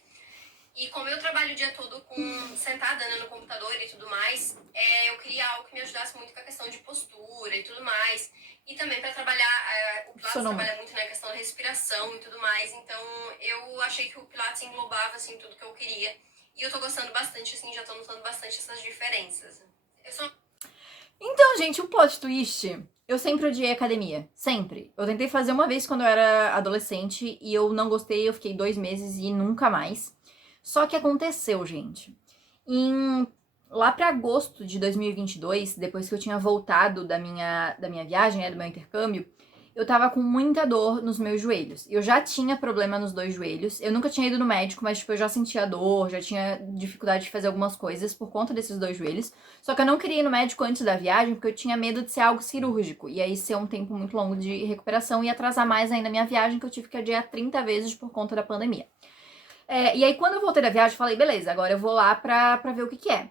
E como eu trabalho o dia todo sentada, né, no computador e tudo mais, eu queria algo que me ajudasse muito com a questão de postura e tudo mais. E também para trabalhar, o Pilates trabalha muito na questão da respiração e tudo mais. Então eu achei que o Pilates englobava, assim, tudo que eu queria. E eu tô gostando bastante, assim, já tô notando bastante essas diferenças. Então, gente, o plot twist, eu sempre odiei academia. Sempre. Eu tentei fazer uma vez quando eu era adolescente e eu não gostei, eu fiquei 2 meses e nunca mais. Só que aconteceu, gente. Lá para agosto de 2022, depois que eu tinha voltado da minha viagem, né, do meu intercâmbio, eu tava com muita dor nos meus joelhos. Eu já tinha problema nos 2 joelhos. Eu nunca tinha ido no médico, mas tipo, eu já sentia dor, já tinha dificuldade de fazer algumas coisas por conta desses 2 joelhos. Só que eu não queria ir no médico antes da viagem, porque eu tinha medo de ser algo cirúrgico. E aí ser um tempo muito longo de recuperação e atrasar mais ainda a minha viagem, que eu tive que adiar 30 vezes por conta da pandemia. E aí, quando eu voltei da viagem, eu falei, beleza, agora eu vou lá pra ver o que que é.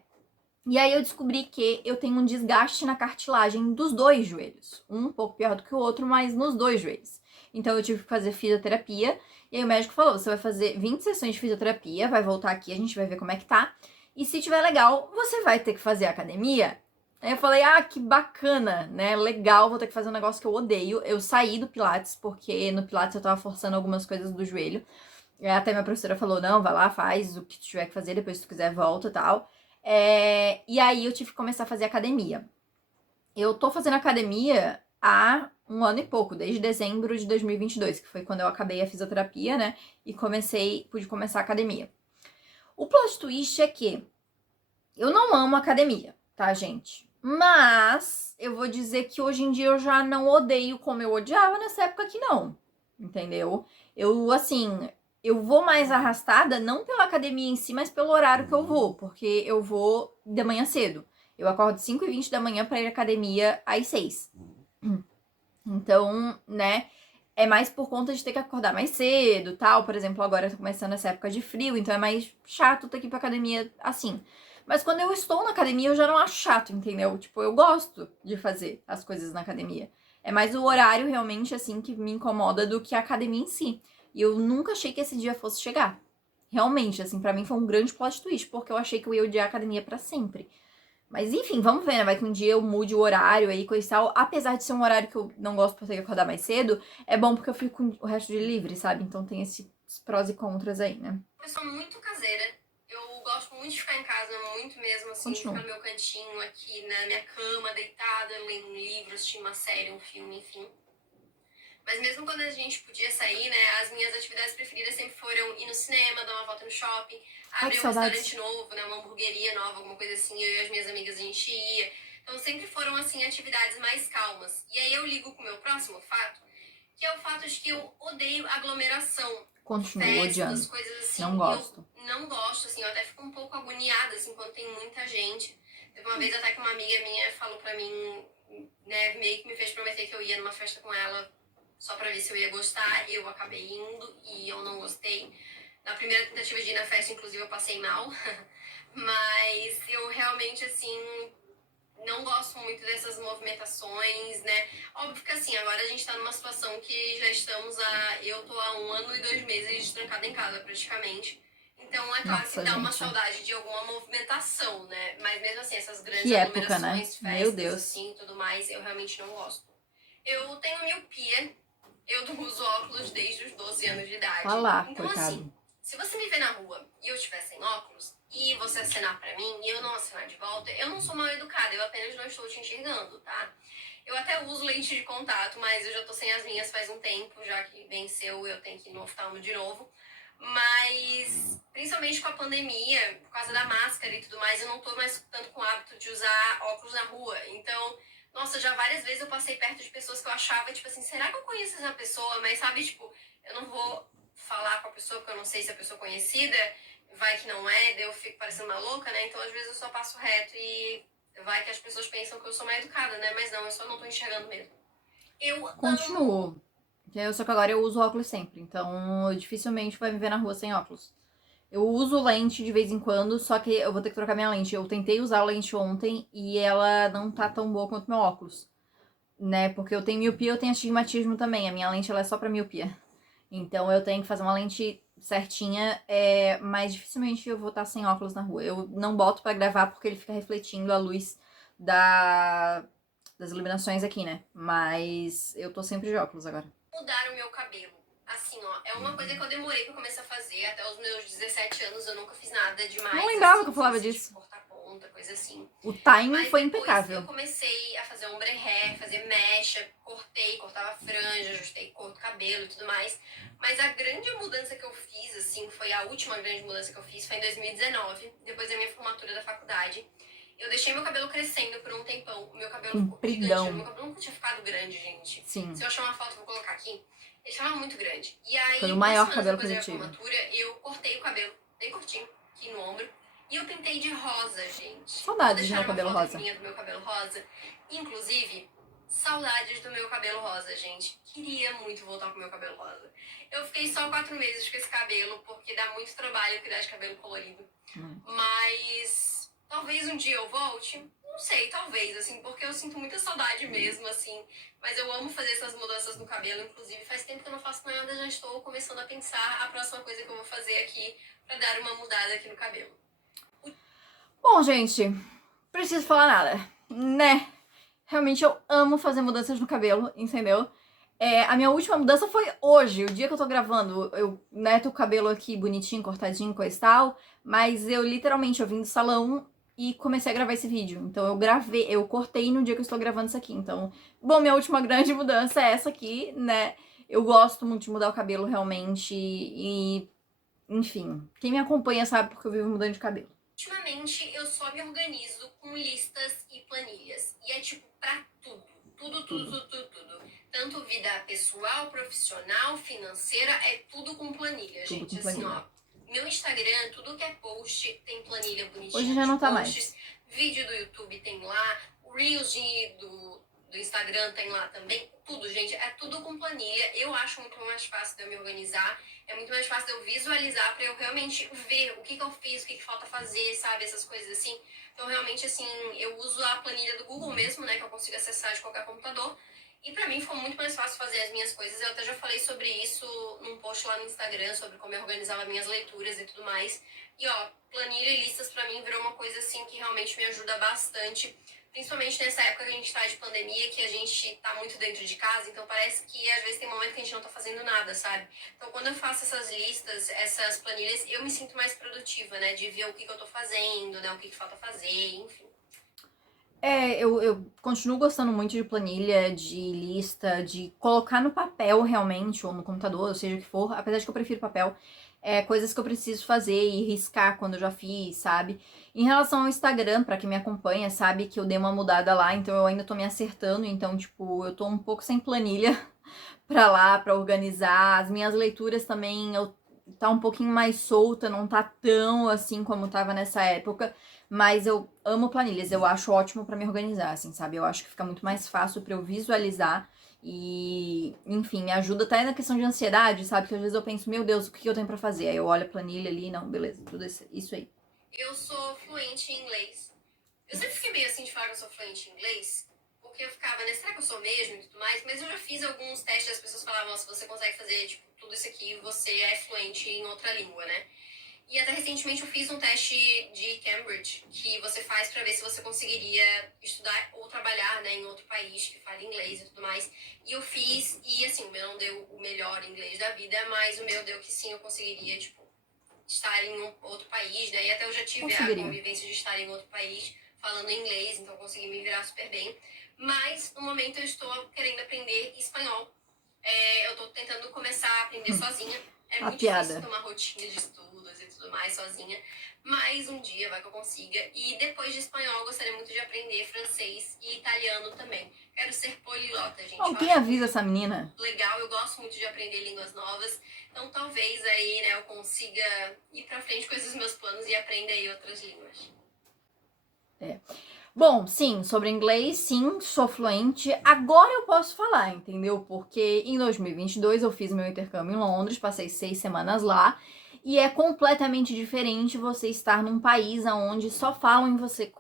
E aí eu descobri que eu tenho um desgaste na cartilagem dos 2 joelhos. Um pouco pior do que o outro, mas nos 2 joelhos. Então eu tive que fazer fisioterapia. E aí o médico falou, você vai fazer 20 sessões de fisioterapia, vai voltar aqui, a gente vai ver como é que tá. E se tiver legal, você vai ter que fazer academia. Aí eu falei, que bacana, né? Legal, vou ter que fazer um negócio que eu odeio. Eu saí do Pilates, porque no Pilates eu tava forçando algumas coisas do joelho. Até minha professora falou, não, vai lá, faz o que tu tiver que fazer, depois se tu quiser volta e tal. E aí eu tive que começar a fazer academia. Eu tô fazendo academia há 1 ano e pouco, desde dezembro de 2022, que foi quando eu acabei a fisioterapia, né? E pude começar a academia. O plot twist é que eu não amo academia, tá, gente? Mas eu vou dizer que hoje em dia eu já não odeio como eu odiava nessa época que não. Entendeu? Eu vou mais arrastada, não pela academia em si, mas pelo horário que eu vou, porque eu vou de manhã cedo. Eu acordo 5h20 da manhã pra ir à academia às 6. Então, né, é mais por conta de ter que acordar mais cedo, tal. Por exemplo, agora tá começando essa época de frio, então é mais chato ter que ir pra academia assim. Mas quando eu estou na academia, eu já não acho chato, entendeu? Tipo, eu gosto de fazer as coisas na academia. É mais o horário realmente, assim, que me incomoda do que a academia em si. E eu nunca achei que esse dia fosse chegar. Realmente, assim, pra mim foi um grande plot twist, porque eu achei que eu ia odiar a academia pra sempre. Mas enfim, vamos ver, né? Vai que um dia eu mude o horário aí, coisa e tal. Apesar de ser um horário que eu não gosto por ter que acordar mais cedo, é bom porque eu fico com o resto de livre, sabe? Então tem esses prós e contras aí, né? Eu sou muito caseira. Eu gosto muito de ficar em casa, muito mesmo, assim, ficar no meu cantinho aqui, na minha cama, deitada, lendo um livro, assistindo uma série, um filme, enfim. Mas mesmo quando a gente podia sair, né, as minhas atividades preferidas sempre foram ir no cinema, dar uma volta no shopping, abrir um restaurante novo, né, uma hamburgueria nova, alguma coisa assim, eu e as minhas amigas a gente ia. Então sempre foram, assim, atividades mais calmas. E aí eu ligo com o meu próximo fato, que é o fato de que eu odeio aglomeração. Continuo odiando. coisas assim. Não gosto. Eu não gosto, assim, eu até fico um pouco agoniada, assim, quando tem muita gente. Teve uma vez até que uma amiga minha falou pra mim, né, meio que me fez prometer que eu ia numa festa com ela só pra ver se eu ia gostar. Eu acabei indo e eu não gostei. Na primeira tentativa de ir na festa, inclusive, eu passei mal. Mas eu realmente, assim, não gosto muito dessas movimentações, né? Óbvio que assim, agora a gente tá numa situação que já estamos eu tô há 1 ano e 2 meses trancada em casa, praticamente. Então, é claro que Nossa, dá uma gente. saudade de alguma movimentação, né? Mas mesmo assim, essas grandes Que época, né? aglomerações, festas, Meu Deus. assim, e tudo mais, eu realmente não gosto. Eu tenho miopia, eu uso óculos desde os 12 anos de idade. Tá lá, então, coitado. assim, se você me ver na rua e eu estiver sem óculos, e você acenar pra mim e eu não acenar de volta, eu não sou mal educada, eu apenas não estou te enxergando, tá? Eu até uso lente de contato, mas eu já tô sem as minhas faz um tempo, já que venceu, eu tenho que ir no oftalmo de novo. Mas, principalmente com a pandemia, por causa da máscara e tudo mais, eu não tô mais tanto com o hábito de usar óculos na rua. Então, nossa, já várias vezes eu passei perto de pessoas que eu achava, tipo assim, será que eu conheço essa pessoa? Mas sabe, tipo, eu não vou falar com a pessoa porque eu não sei se é pessoa conhecida, vai que não é, daí eu fico parecendo uma louca, né? Então, às vezes eu só passo reto e vai que as pessoas pensam que eu sou mais educada, né? Mas não, eu só não tô enxergando mesmo. Eu amo... Continuo. Só que agora eu uso óculos sempre, então dificilmente vai me ver na rua sem óculos. Eu uso lente de vez em quando, só que eu vou ter que trocar minha lente. Eu tentei usar a lente ontem e ela não tá tão boa quanto meu óculos, né? Porque eu tenho miopia, eu tenho astigmatismo também. A minha lente ela é só pra miopia. Então eu tenho que fazer uma lente certinha, mas dificilmente eu vou estar sem óculos na rua. Eu não boto pra gravar porque ele fica refletindo a luz das iluminações aqui, né? Mas eu tô sempre de óculos agora. Mudar o meu cabelo. Assim, ó, é uma coisa que eu demorei pra começar a fazer. Até os meus 17 anos eu nunca fiz nada demais. Não lembrava assim, que eu falava assim, disso. Tipo, cortar ponta, coisa assim. O timing Mas foi depois impecável. eu comecei a fazer ombre hair, fazer mecha, cortava franja, ajustei cor do cabelo e tudo mais. Mas a grande mudança que eu fiz, assim, foi a última grande mudança que eu fiz, foi em 2019, depois da minha formatura da faculdade. Eu deixei meu cabelo crescendo por um tempão. O meu cabelo ficou Compridão. gigante. Meu cabelo nunca tinha ficado grande, gente. Sim. Se eu achar uma foto, eu vou colocar aqui. Ele tava muito grande. E aí, Foi o maior duas cabelo semanas depois que eu da minha formatura, eu cortei o cabelo bem curtinho, aqui no ombro. E eu pintei de rosa, gente. Saudades de Vou meu cabelo uma foto rosa. minha do meu cabelo rosa. Inclusive, saudades do meu cabelo rosa, gente. Queria muito voltar com o meu cabelo rosa. Eu fiquei só 4 meses com esse cabelo, porque dá muito trabalho cuidar de cabelo colorido. Mas talvez um dia eu volte. Não sei, talvez, assim, porque eu sinto muita saudade mesmo, assim. Mas eu amo fazer essas mudanças no cabelo, inclusive faz tempo que eu não faço nada, já estou começando a pensar a próxima coisa que eu vou fazer aqui pra dar uma mudada aqui no cabelo. Bom, gente, preciso falar nada, né? Realmente eu amo fazer mudanças no cabelo, entendeu? A minha última mudança foi hoje, o dia que eu tô gravando. Eu, né, tô com o cabelo aqui bonitinho, cortadinho, coisa e tal. Mas eu literalmente, eu vim do salão e comecei a gravar esse vídeo. Então eu cortei no dia que eu estou gravando isso aqui. Então, bom, minha última grande mudança é essa aqui, né? Eu gosto muito de mudar o cabelo realmente e, enfim, quem me acompanha sabe porque eu vivo mudando de cabelo. Ultimamente eu só me organizo com listas e planilhas. E é tipo pra tudo. Tudo. Tanto vida pessoal, profissional, financeira, é tudo com planilha, Tudo gente. com planilha. Assim, ó. Meu Instagram, tudo que é post, tem planilha bonitinha. Hoje já não tá posts, mais. Vídeo do YouTube tem lá. O Reels do Instagram tem lá também. Tudo, gente. É tudo com planilha. Eu acho muito mais fácil de eu me organizar. É muito mais fácil de eu visualizar pra eu realmente ver o que eu fiz, o que falta fazer, sabe? Essas coisas assim. Então, realmente, assim, eu uso a planilha do Google mesmo, né? Que eu consigo acessar de qualquer computador. E pra mim foi muito mais fácil fazer as minhas coisas. Eu até já falei sobre isso num post lá no Instagram, sobre como eu organizava minhas leituras e tudo mais. E, ó, planilha e listas pra mim virou uma coisa, assim, que realmente me ajuda bastante. Principalmente nessa época que a gente tá de pandemia, que a gente tá muito dentro de casa, então parece que às vezes tem momento que a gente não tá fazendo nada, sabe? Então quando eu faço essas listas, essas planilhas, eu me sinto mais produtiva, né? De ver o que eu tô fazendo, né? O que falta fazer, enfim. Eu continuo gostando muito de planilha, de lista, de colocar no papel realmente, ou no computador, ou seja o que for, apesar de que eu prefiro papel, coisas que eu preciso fazer e riscar quando eu já fiz, sabe? Em relação ao Instagram, pra quem me acompanha, sabe que eu dei uma mudada lá, então eu ainda tô me acertando, então, tipo, eu tô um pouco sem planilha, pra lá, pra organizar. As minhas leituras também, tá um pouquinho mais solta, não tá tão assim como tava nessa época, mas eu amo planilhas, eu acho ótimo pra me organizar, assim, sabe? Eu acho que fica muito mais fácil pra eu visualizar e, enfim, me ajuda até na questão de ansiedade, sabe? Que às vezes eu penso, meu Deus, o que eu tenho pra fazer? Aí eu olho a planilha ali, não, beleza, tudo isso aí. Eu sou fluente em inglês. Eu sempre fiquei meio assim de falar que eu sou fluente em inglês, porque eu ficava, né, será que eu sou mesmo e tudo mais? Mas eu já fiz alguns testes, as pessoas falavam, nossa, você consegue fazer, tipo, tudo isso aqui, você é fluente em outra língua, né? E até recentemente eu fiz um teste de Cambridge, que você faz pra ver se você conseguiria estudar ou trabalhar, né, em outro país que fala inglês e tudo mais. E eu fiz, e assim, o meu não deu o melhor inglês da vida, mas o meu deu que sim, eu conseguiria, tipo, estar em outro país, né? E até eu já tive a convivência de estar em outro país falando inglês, então consegui me virar super bem. Mas no momento eu estou querendo aprender espanhol. Eu estou tentando começar a aprender sozinha. É muito difícil ter uma rotina de estudos e tudo mais sozinha. Mas um dia vai que eu consiga. E depois de espanhol, eu gostaria muito de aprender francês e italiano também. Quero ser poliglota, gente. Alguém avisa essa menina? Legal, eu gosto muito de aprender línguas novas. Então talvez aí, né, eu consiga ir pra frente com esses meus planos e aprender aí outras línguas. Bom, sim, sobre inglês, sim, sou fluente. Agora eu posso falar, entendeu? Porque em 2022 eu fiz meu intercâmbio em Londres, passei 6 semanas lá. E é completamente diferente você estar num país onde só falam em você,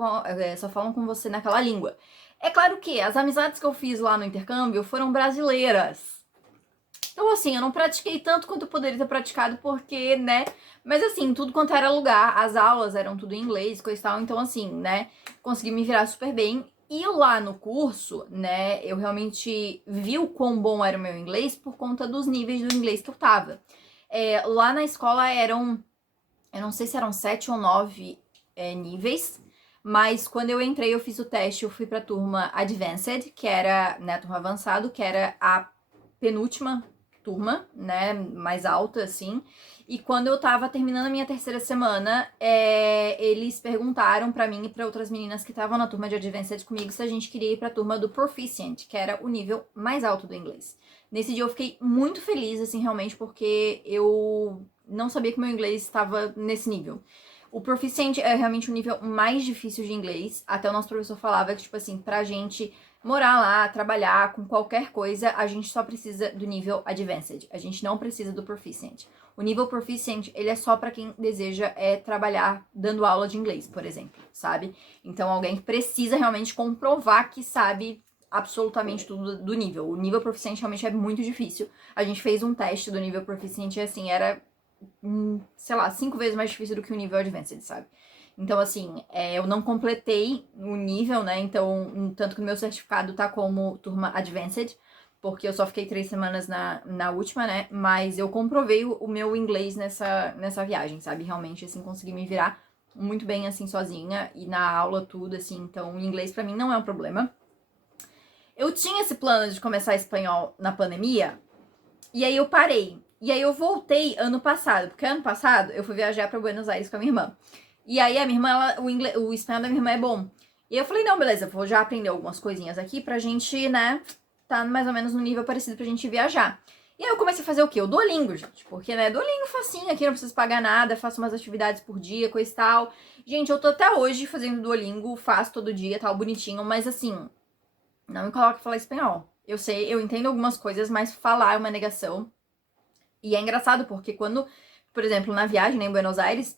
só falam com você naquela língua. É claro que as amizades que eu fiz lá no intercâmbio foram brasileiras. Então, assim, eu não pratiquei tanto quanto eu poderia ter praticado, porque, né? Mas, assim, tudo quanto era lugar, as aulas eram tudo em inglês, coisa e tal. Então, assim, né? Consegui me virar super bem. E lá no curso, né? Eu realmente vi o quão bom era o meu inglês por conta dos níveis do inglês que eu tava. Lá na escola eram, eu não sei se eram 7 ou 9 níveis. Mas quando eu entrei, eu fiz o teste, eu fui pra turma Advanced, que era, né, turma avançado, que era a penúltima turma, né, mais alta, assim. E quando eu tava terminando a minha terceira semana, eles perguntaram pra mim e pra outras meninas que estavam na turma de Advanced comigo se a gente queria ir pra turma do Proficient, que era o nível mais alto do inglês. Nesse dia eu fiquei muito feliz, assim, realmente, porque eu não sabia que meu inglês estava nesse nível. O Proficient é realmente o nível mais difícil de inglês. Até o nosso professor falava que, tipo assim, pra gente morar lá, trabalhar com qualquer coisa, a gente só precisa do nível Advanced. A gente não precisa do Proficient. O nível Proficient, ele é só para quem deseja trabalhar dando aula de inglês, por exemplo, sabe? Então, alguém que precisa realmente comprovar que sabe absolutamente tudo do nível. O nível Proficient realmente é muito difícil. A gente fez um teste do nível Proficient e, assim, era, sei lá, 5 vezes mais difícil do que o nível Advanced, sabe? Então, assim, eu não completei o nível, né? Então, tanto que o meu certificado tá como turma Advanced, porque eu só fiquei 3 semanas na última, né? Mas eu comprovei o meu inglês nessa viagem, sabe? Realmente, assim, consegui me virar muito bem, assim, sozinha. E na aula, tudo, assim. Então, o inglês pra mim não é um problema. Eu tinha esse plano de começar espanhol na pandemia, e aí eu parei. E aí eu voltei ano passado, porque ano passado eu fui viajar pra Buenos Aires com a minha irmã. E aí a minha irmã, o espanhol da minha irmã é bom. E eu falei, não, beleza, vou já aprender algumas coisinhas aqui pra gente, né, tá mais ou menos no nível parecido pra gente viajar. E aí eu comecei a fazer o quê? O Duolingo, gente. Porque, né, Duolingo facinho aqui, não preciso pagar nada, faço umas atividades por dia, coisa e tal. Gente, eu tô até hoje fazendo Duolingo, faço todo dia, tal, bonitinho, mas assim, não me coloque a falar espanhol. Eu sei, eu entendo algumas coisas, mas falar é uma negação. E é engraçado porque quando, por exemplo, na viagem, né, em Buenos Aires,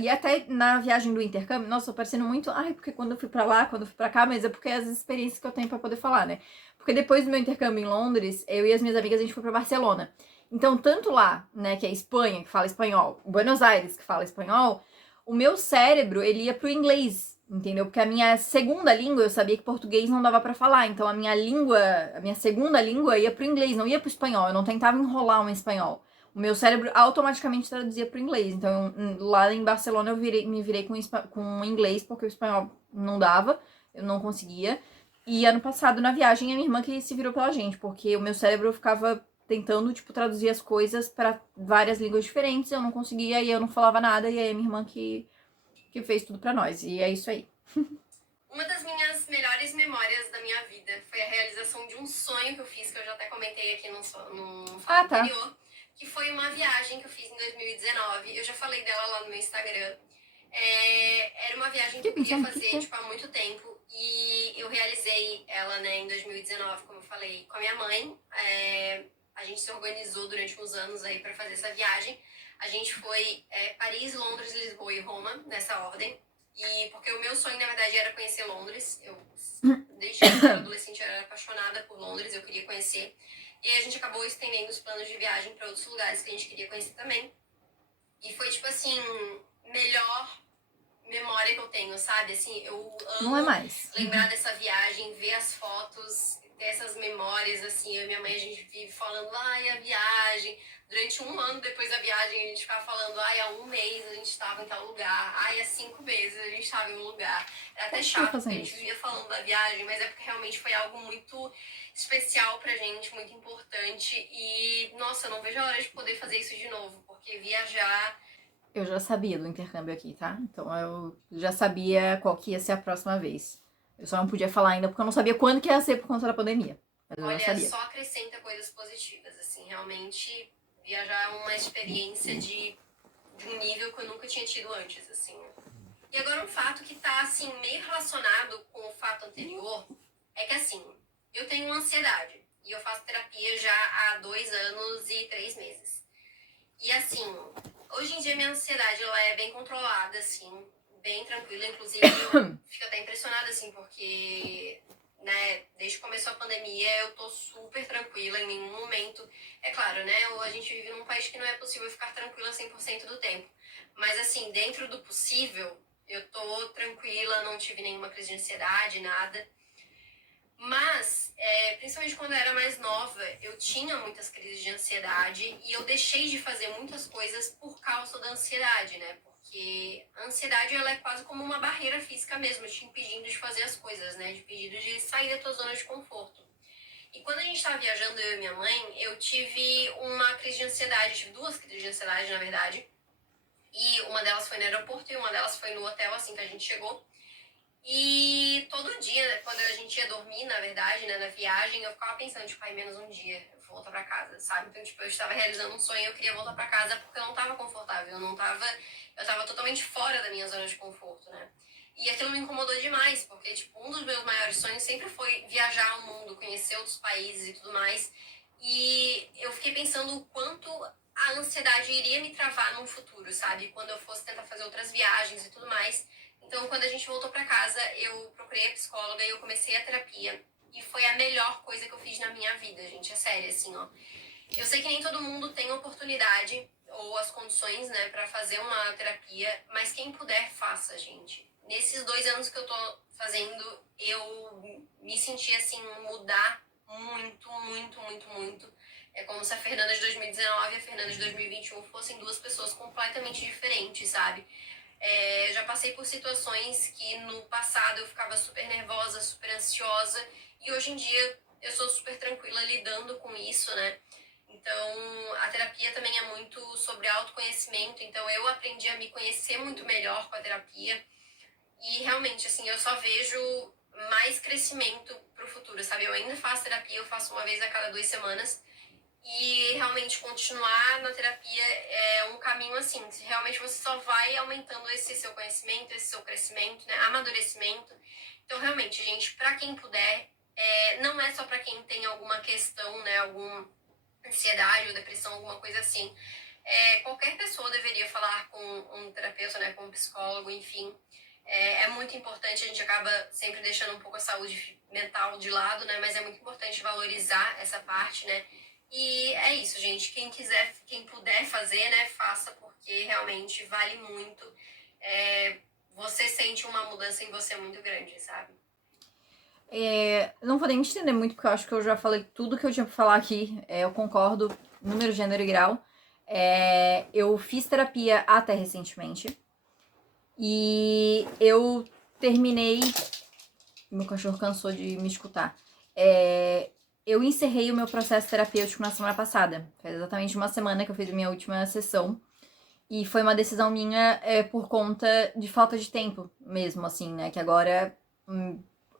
e até na viagem do intercâmbio, nossa, tô parecendo muito, porque quando eu fui pra lá, quando eu fui pra cá, mas é porque é as experiências que eu tenho pra poder falar, né? Porque depois do meu intercâmbio em Londres, eu e as minhas amigas, a gente foi pra Barcelona. Então, tanto lá, né, que é Espanha, que fala espanhol, Buenos Aires, que fala espanhol, o meu cérebro, ele ia pro inglês, entendeu? Porque a minha segunda língua, eu sabia que português não dava pra falar, então a minha segunda língua ia pro inglês, não ia pro espanhol, eu não tentava enrolar um espanhol. O meu cérebro automaticamente traduzia pro inglês, então lá em Barcelona eu me virei com inglês, porque o espanhol não dava, eu não conseguia. E ano passado, na viagem, a minha irmã que se virou pela gente, porque o meu cérebro ficava tentando, tipo, traduzir as coisas para várias línguas diferentes, eu não conseguia e eu não falava nada, e aí a minha irmã que fez tudo pra nós. E é isso aí. Uma das minhas melhores memórias da minha vida foi a realização de um sonho que eu fiz, que eu já até comentei aqui no fato anterior, que foi uma viagem que eu fiz em 2019. Eu já falei dela lá no meu Instagram. Era uma viagem que eu queria fazer, tipo, há muito tempo. E eu realizei ela, né, em 2019, como eu falei, com a minha mãe. A gente se organizou durante uns anos aí pra fazer essa viagem. A gente foi Paris, Londres, Lisboa e Roma, nessa ordem. E porque o meu sonho, na verdade, era conhecer Londres. Eu, desde que eu era adolescente, eu era apaixonada por Londres, eu queria conhecer. E aí a gente acabou estendendo os planos de viagem para outros lugares que a gente queria conhecer também. E foi, tipo assim, melhor memória que eu tenho, sabe? Assim, eu amo lembrar dessa viagem, ver as fotos, ter essas memórias, assim. Eu e minha mãe, a gente vive falando, ai, a viagem. Durante um ano depois da viagem, a gente ficava falando, ai, há um mês a gente estava em tal lugar, ai, há 5 meses a gente estava em um lugar. Era até chato, porque a gente vivia falando da viagem, mas é porque realmente foi algo muito especial pra gente, muito importante. E, nossa, eu não vejo a hora de poder fazer isso de novo, porque viajar... Eu já sabia do intercâmbio aqui, tá? Então eu já sabia qual que ia ser a próxima vez. Eu só não podia falar ainda porque eu não sabia quando que ia ser por conta da pandemia. Mas eu já sabia. Só acrescenta coisas positivas, assim, realmente viajar é uma experiência de um nível que eu nunca tinha tido antes, assim. E agora um fato que tá, assim, meio relacionado com o fato anterior é que, assim, eu tenho ansiedade e eu faço terapia já há 2 anos e 3 meses. E, assim, hoje em dia minha ansiedade, ela é bem controlada, assim, bem tranquila. Inclusive, eu fico até impressionada, assim, porque, né, desde que começou a pandemia, eu tô super tranquila em nenhum momento. É claro, né, a gente vive num país que não é possível ficar tranquila 100% do tempo. Mas, assim, dentro do possível, eu tô tranquila, não tive nenhuma crise de ansiedade, nada. Mas, principalmente quando eu era mais nova, eu tinha muitas crises de ansiedade e eu deixei de fazer muitas coisas por causa da ansiedade, né? Porque a ansiedade, ela é quase como uma barreira física mesmo, te impedindo de fazer as coisas, né? Te impedindo de sair da tua zona de conforto. E quando a gente tava viajando, eu e minha mãe, eu tive uma crise de ansiedade, tive 2 crises de ansiedade, na verdade. E uma delas foi no aeroporto e uma delas foi no hotel, assim que a gente chegou. E todo dia, né, quando a gente ia dormir, na verdade, né, na viagem, eu ficava pensando, tipo, ai, menos um dia, eu vou voltar pra casa, sabe? Então, tipo, eu estava realizando um sonho e eu queria voltar pra casa porque eu não tava confortável, eu tava totalmente fora da minha zona de conforto, né? E aquilo me incomodou demais, porque, tipo, um dos meus maiores sonhos sempre foi viajar ao mundo, conhecer outros países e tudo mais. E eu fiquei pensando o quanto a ansiedade iria me travar num futuro, sabe? Quando eu fosse tentar fazer outras viagens e tudo mais. Então, quando a gente voltou pra casa, eu procurei a psicóloga e eu comecei a terapia. E foi a melhor coisa que eu fiz na minha vida, gente. É sério, assim, ó. Eu sei que nem todo mundo tem oportunidade ou as condições, né, pra fazer uma terapia, mas quem puder, faça, gente. Nesses 2 anos que eu tô fazendo, eu me senti, assim, mudar muito, muito, muito, muito. É como se a Fernanda de 2019 e a Fernanda de 2021 fossem 2 pessoas completamente diferentes, sabe? Já passei por situações que no passado eu ficava super nervosa, super ansiosa, e hoje em dia eu sou super tranquila lidando com isso, né? Então, a terapia também é muito sobre autoconhecimento, então eu aprendi a me conhecer muito melhor com a terapia, e realmente, assim, eu só vejo mais crescimento pro futuro, sabe? Eu ainda faço terapia, eu faço uma vez a cada 2 semanas, e realmente continuar na terapia é um caminho assim, se realmente você só vai aumentando esse seu conhecimento, esse seu crescimento, né, amadurecimento. Então, realmente, gente, pra quem puder, não é só pra quem tem alguma questão, né, alguma ansiedade ou depressão, alguma coisa assim. Qualquer pessoa deveria falar com um terapeuta, né, com um psicólogo, enfim. É muito importante, a gente acaba sempre deixando um pouco a saúde mental de lado, né, mas é muito importante valorizar essa parte, né. E é isso, gente. Quem quiser, quem puder fazer, né, faça, porque realmente vale muito. Você sente uma mudança em você muito grande, sabe? Não vou nem entender muito, porque eu acho que eu já falei tudo que eu tinha pra falar aqui. Eu concordo, número, gênero e grau. Eu fiz terapia até recentemente. E eu terminei. Meu cachorro cansou de me escutar. Eu encerrei o meu processo terapêutico na semana passada. Faz exatamente uma semana que eu fiz a minha última sessão. E foi uma decisão minha por conta de falta de tempo mesmo, assim, né? Que agora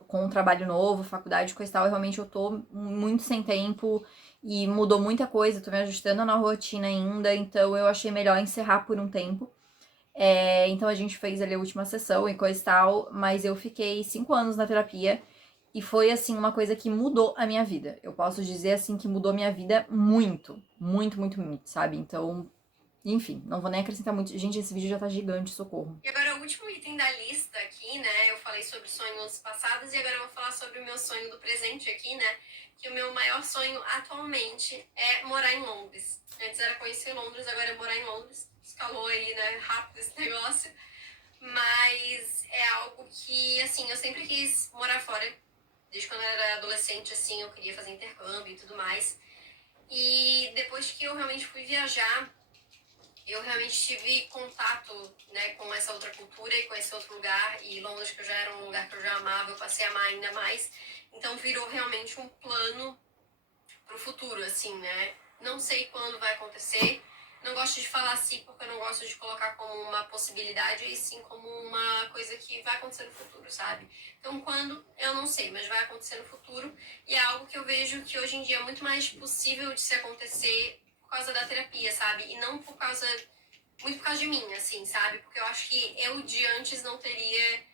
com um trabalho novo, faculdade, coisa e tal, realmente eu tô muito sem tempo e mudou muita coisa, tô me ajustando na rotina ainda, então eu achei melhor encerrar por um tempo. Então a gente fez ali a última sessão e coisa e tal, mas eu fiquei 5 anos na terapia e foi, assim, uma coisa que mudou a minha vida. Eu posso dizer, assim, que mudou a minha vida muito, muito, muito, muito, sabe? Então, enfim, não vou nem acrescentar muito. Gente, esse vídeo já tá gigante, socorro. E agora o último item da lista aqui, né? Eu falei sobre sonhos passados e agora eu vou falar sobre o meu sonho do presente aqui, né? Que o meu maior sonho atualmente é morar em Londres. Antes era conhecer Londres, agora é morar em Londres. Escalou aí, né? Rápido esse negócio. Mas é algo que, assim, eu sempre quis morar fora. Desde quando eu era adolescente, assim, eu queria fazer intercâmbio e tudo mais. E depois que eu realmente fui viajar, eu realmente tive contato, né, com essa outra cultura e com esse outro lugar. E Londres, que eu já era um lugar que eu já amava, eu passei a amar ainda mais. Então virou realmente um plano pro futuro, assim, né? Não sei quando vai acontecer. Não gosto de falar assim porque eu não gosto de colocar como uma possibilidade e sim como uma coisa que vai acontecer no futuro, sabe? Então quando, eu não sei, mas vai acontecer no futuro. E é algo que eu vejo que hoje em dia é muito mais possível de se acontecer por causa da terapia, sabe? E não por causa, muito por causa de mim, assim, sabe? Porque eu acho que eu de antes não teria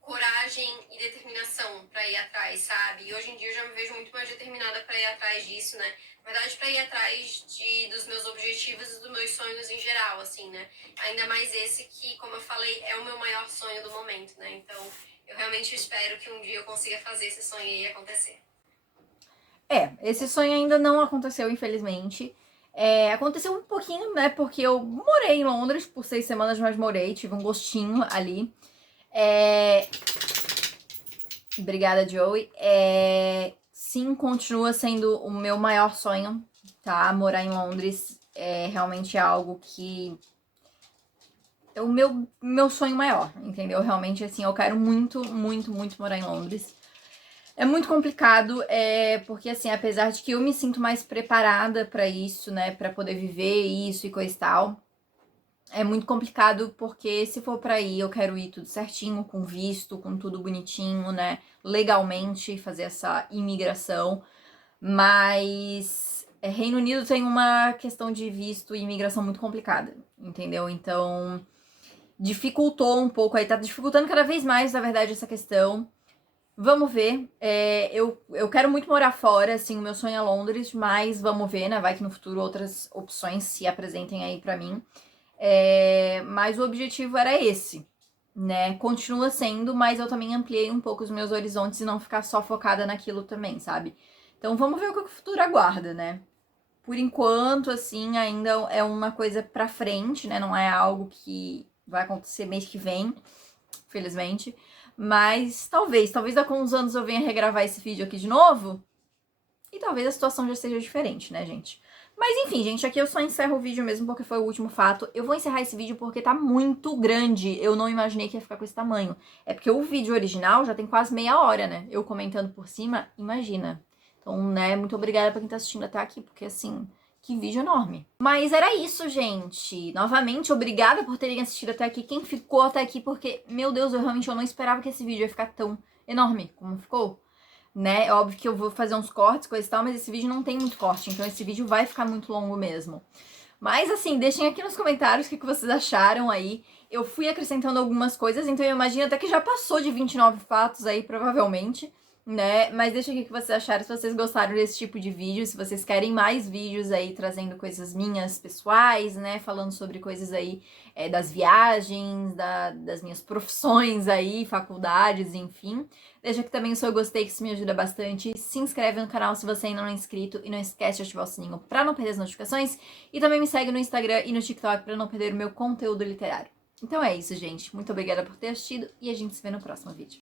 coragem e determinação pra ir atrás, sabe? E hoje em dia eu já me vejo muito mais determinada pra ir atrás disso, né? Na verdade, pra ir atrás dos meus objetivos e dos meus sonhos em geral, assim, né? Ainda mais esse que, como eu falei, é o meu maior sonho do momento, né? Então, eu realmente espero que um dia eu consiga fazer esse sonho aí acontecer. Esse sonho ainda não aconteceu, infelizmente. Aconteceu um pouquinho, né? Porque eu morei em Londres por 6 semanas, mas morei, tive um gostinho ali. Obrigada, Joey. Sim, continua sendo o meu maior sonho, tá? Morar em Londres é realmente algo que é o meu sonho maior, entendeu? Realmente, assim, eu quero muito, muito, muito morar em Londres. É muito complicado, porque, assim, apesar de que eu me sinto mais preparada pra isso, né? Pra poder viver isso e coisa e tal, é muito complicado porque se for pra ir, eu quero ir tudo certinho, com visto, com tudo bonitinho, né? Legalmente, fazer essa imigração. Mas Reino Unido tem uma questão de visto e imigração muito complicada, entendeu? Então dificultou um pouco aí, tá dificultando cada vez mais, na verdade, essa questão. Vamos ver. Eu quero muito morar fora, assim, o meu sonho é Londres, mas vamos ver, né? Vai que no futuro outras opções se apresentem aí pra mim. Mas o objetivo era esse, né? Continua sendo, mas eu também ampliei um pouco os meus horizontes e não ficar só focada naquilo também, sabe? Então vamos ver o que o futuro aguarda, né? Por enquanto, assim, ainda é uma coisa pra frente, né? Não é algo que vai acontecer mês que vem, felizmente. Mas talvez daqui a uns anos eu venha regravar esse vídeo aqui de novo. E talvez a situação já seja diferente, né, gente? Mas enfim, gente, aqui eu só encerro o vídeo mesmo porque foi o último fato. Eu vou encerrar esse vídeo porque tá muito grande. Eu não imaginei que ia ficar com esse tamanho. É porque o vídeo original já tem quase meia hora, né? Eu comentando por cima, imagina. Então, né, muito obrigada pra quem tá assistindo até aqui, porque assim, que vídeo enorme. Mas era isso, gente. Novamente, obrigada por terem assistido até aqui. Quem ficou até aqui, porque, meu Deus, eu realmente não esperava que esse vídeo ia ficar tão enorme como ficou. Né? É óbvio que eu vou fazer uns cortes, coisa e tal, mas esse vídeo não tem muito corte, então esse vídeo vai ficar muito longo mesmo. Mas assim, deixem aqui nos comentários o que vocês acharam aí. Eu fui acrescentando algumas coisas, então eu imagino até que já passou de 29 fatos aí, provavelmente, né? Mas deixa aqui o que vocês acharam, se vocês gostaram desse tipo de vídeo, se vocês querem mais vídeos aí trazendo coisas minhas pessoais, né? Falando sobre coisas aí das viagens, das minhas profissões aí, faculdades, enfim. Deixa aqui também o seu gostei, que isso me ajuda bastante. Se inscreve no canal se você ainda não é inscrito e não esquece de ativar o sininho pra não perder as notificações. E também me segue no Instagram e no TikTok pra não perder o meu conteúdo literário. Então é isso, gente. Muito obrigada por ter assistido e a gente se vê no próximo vídeo.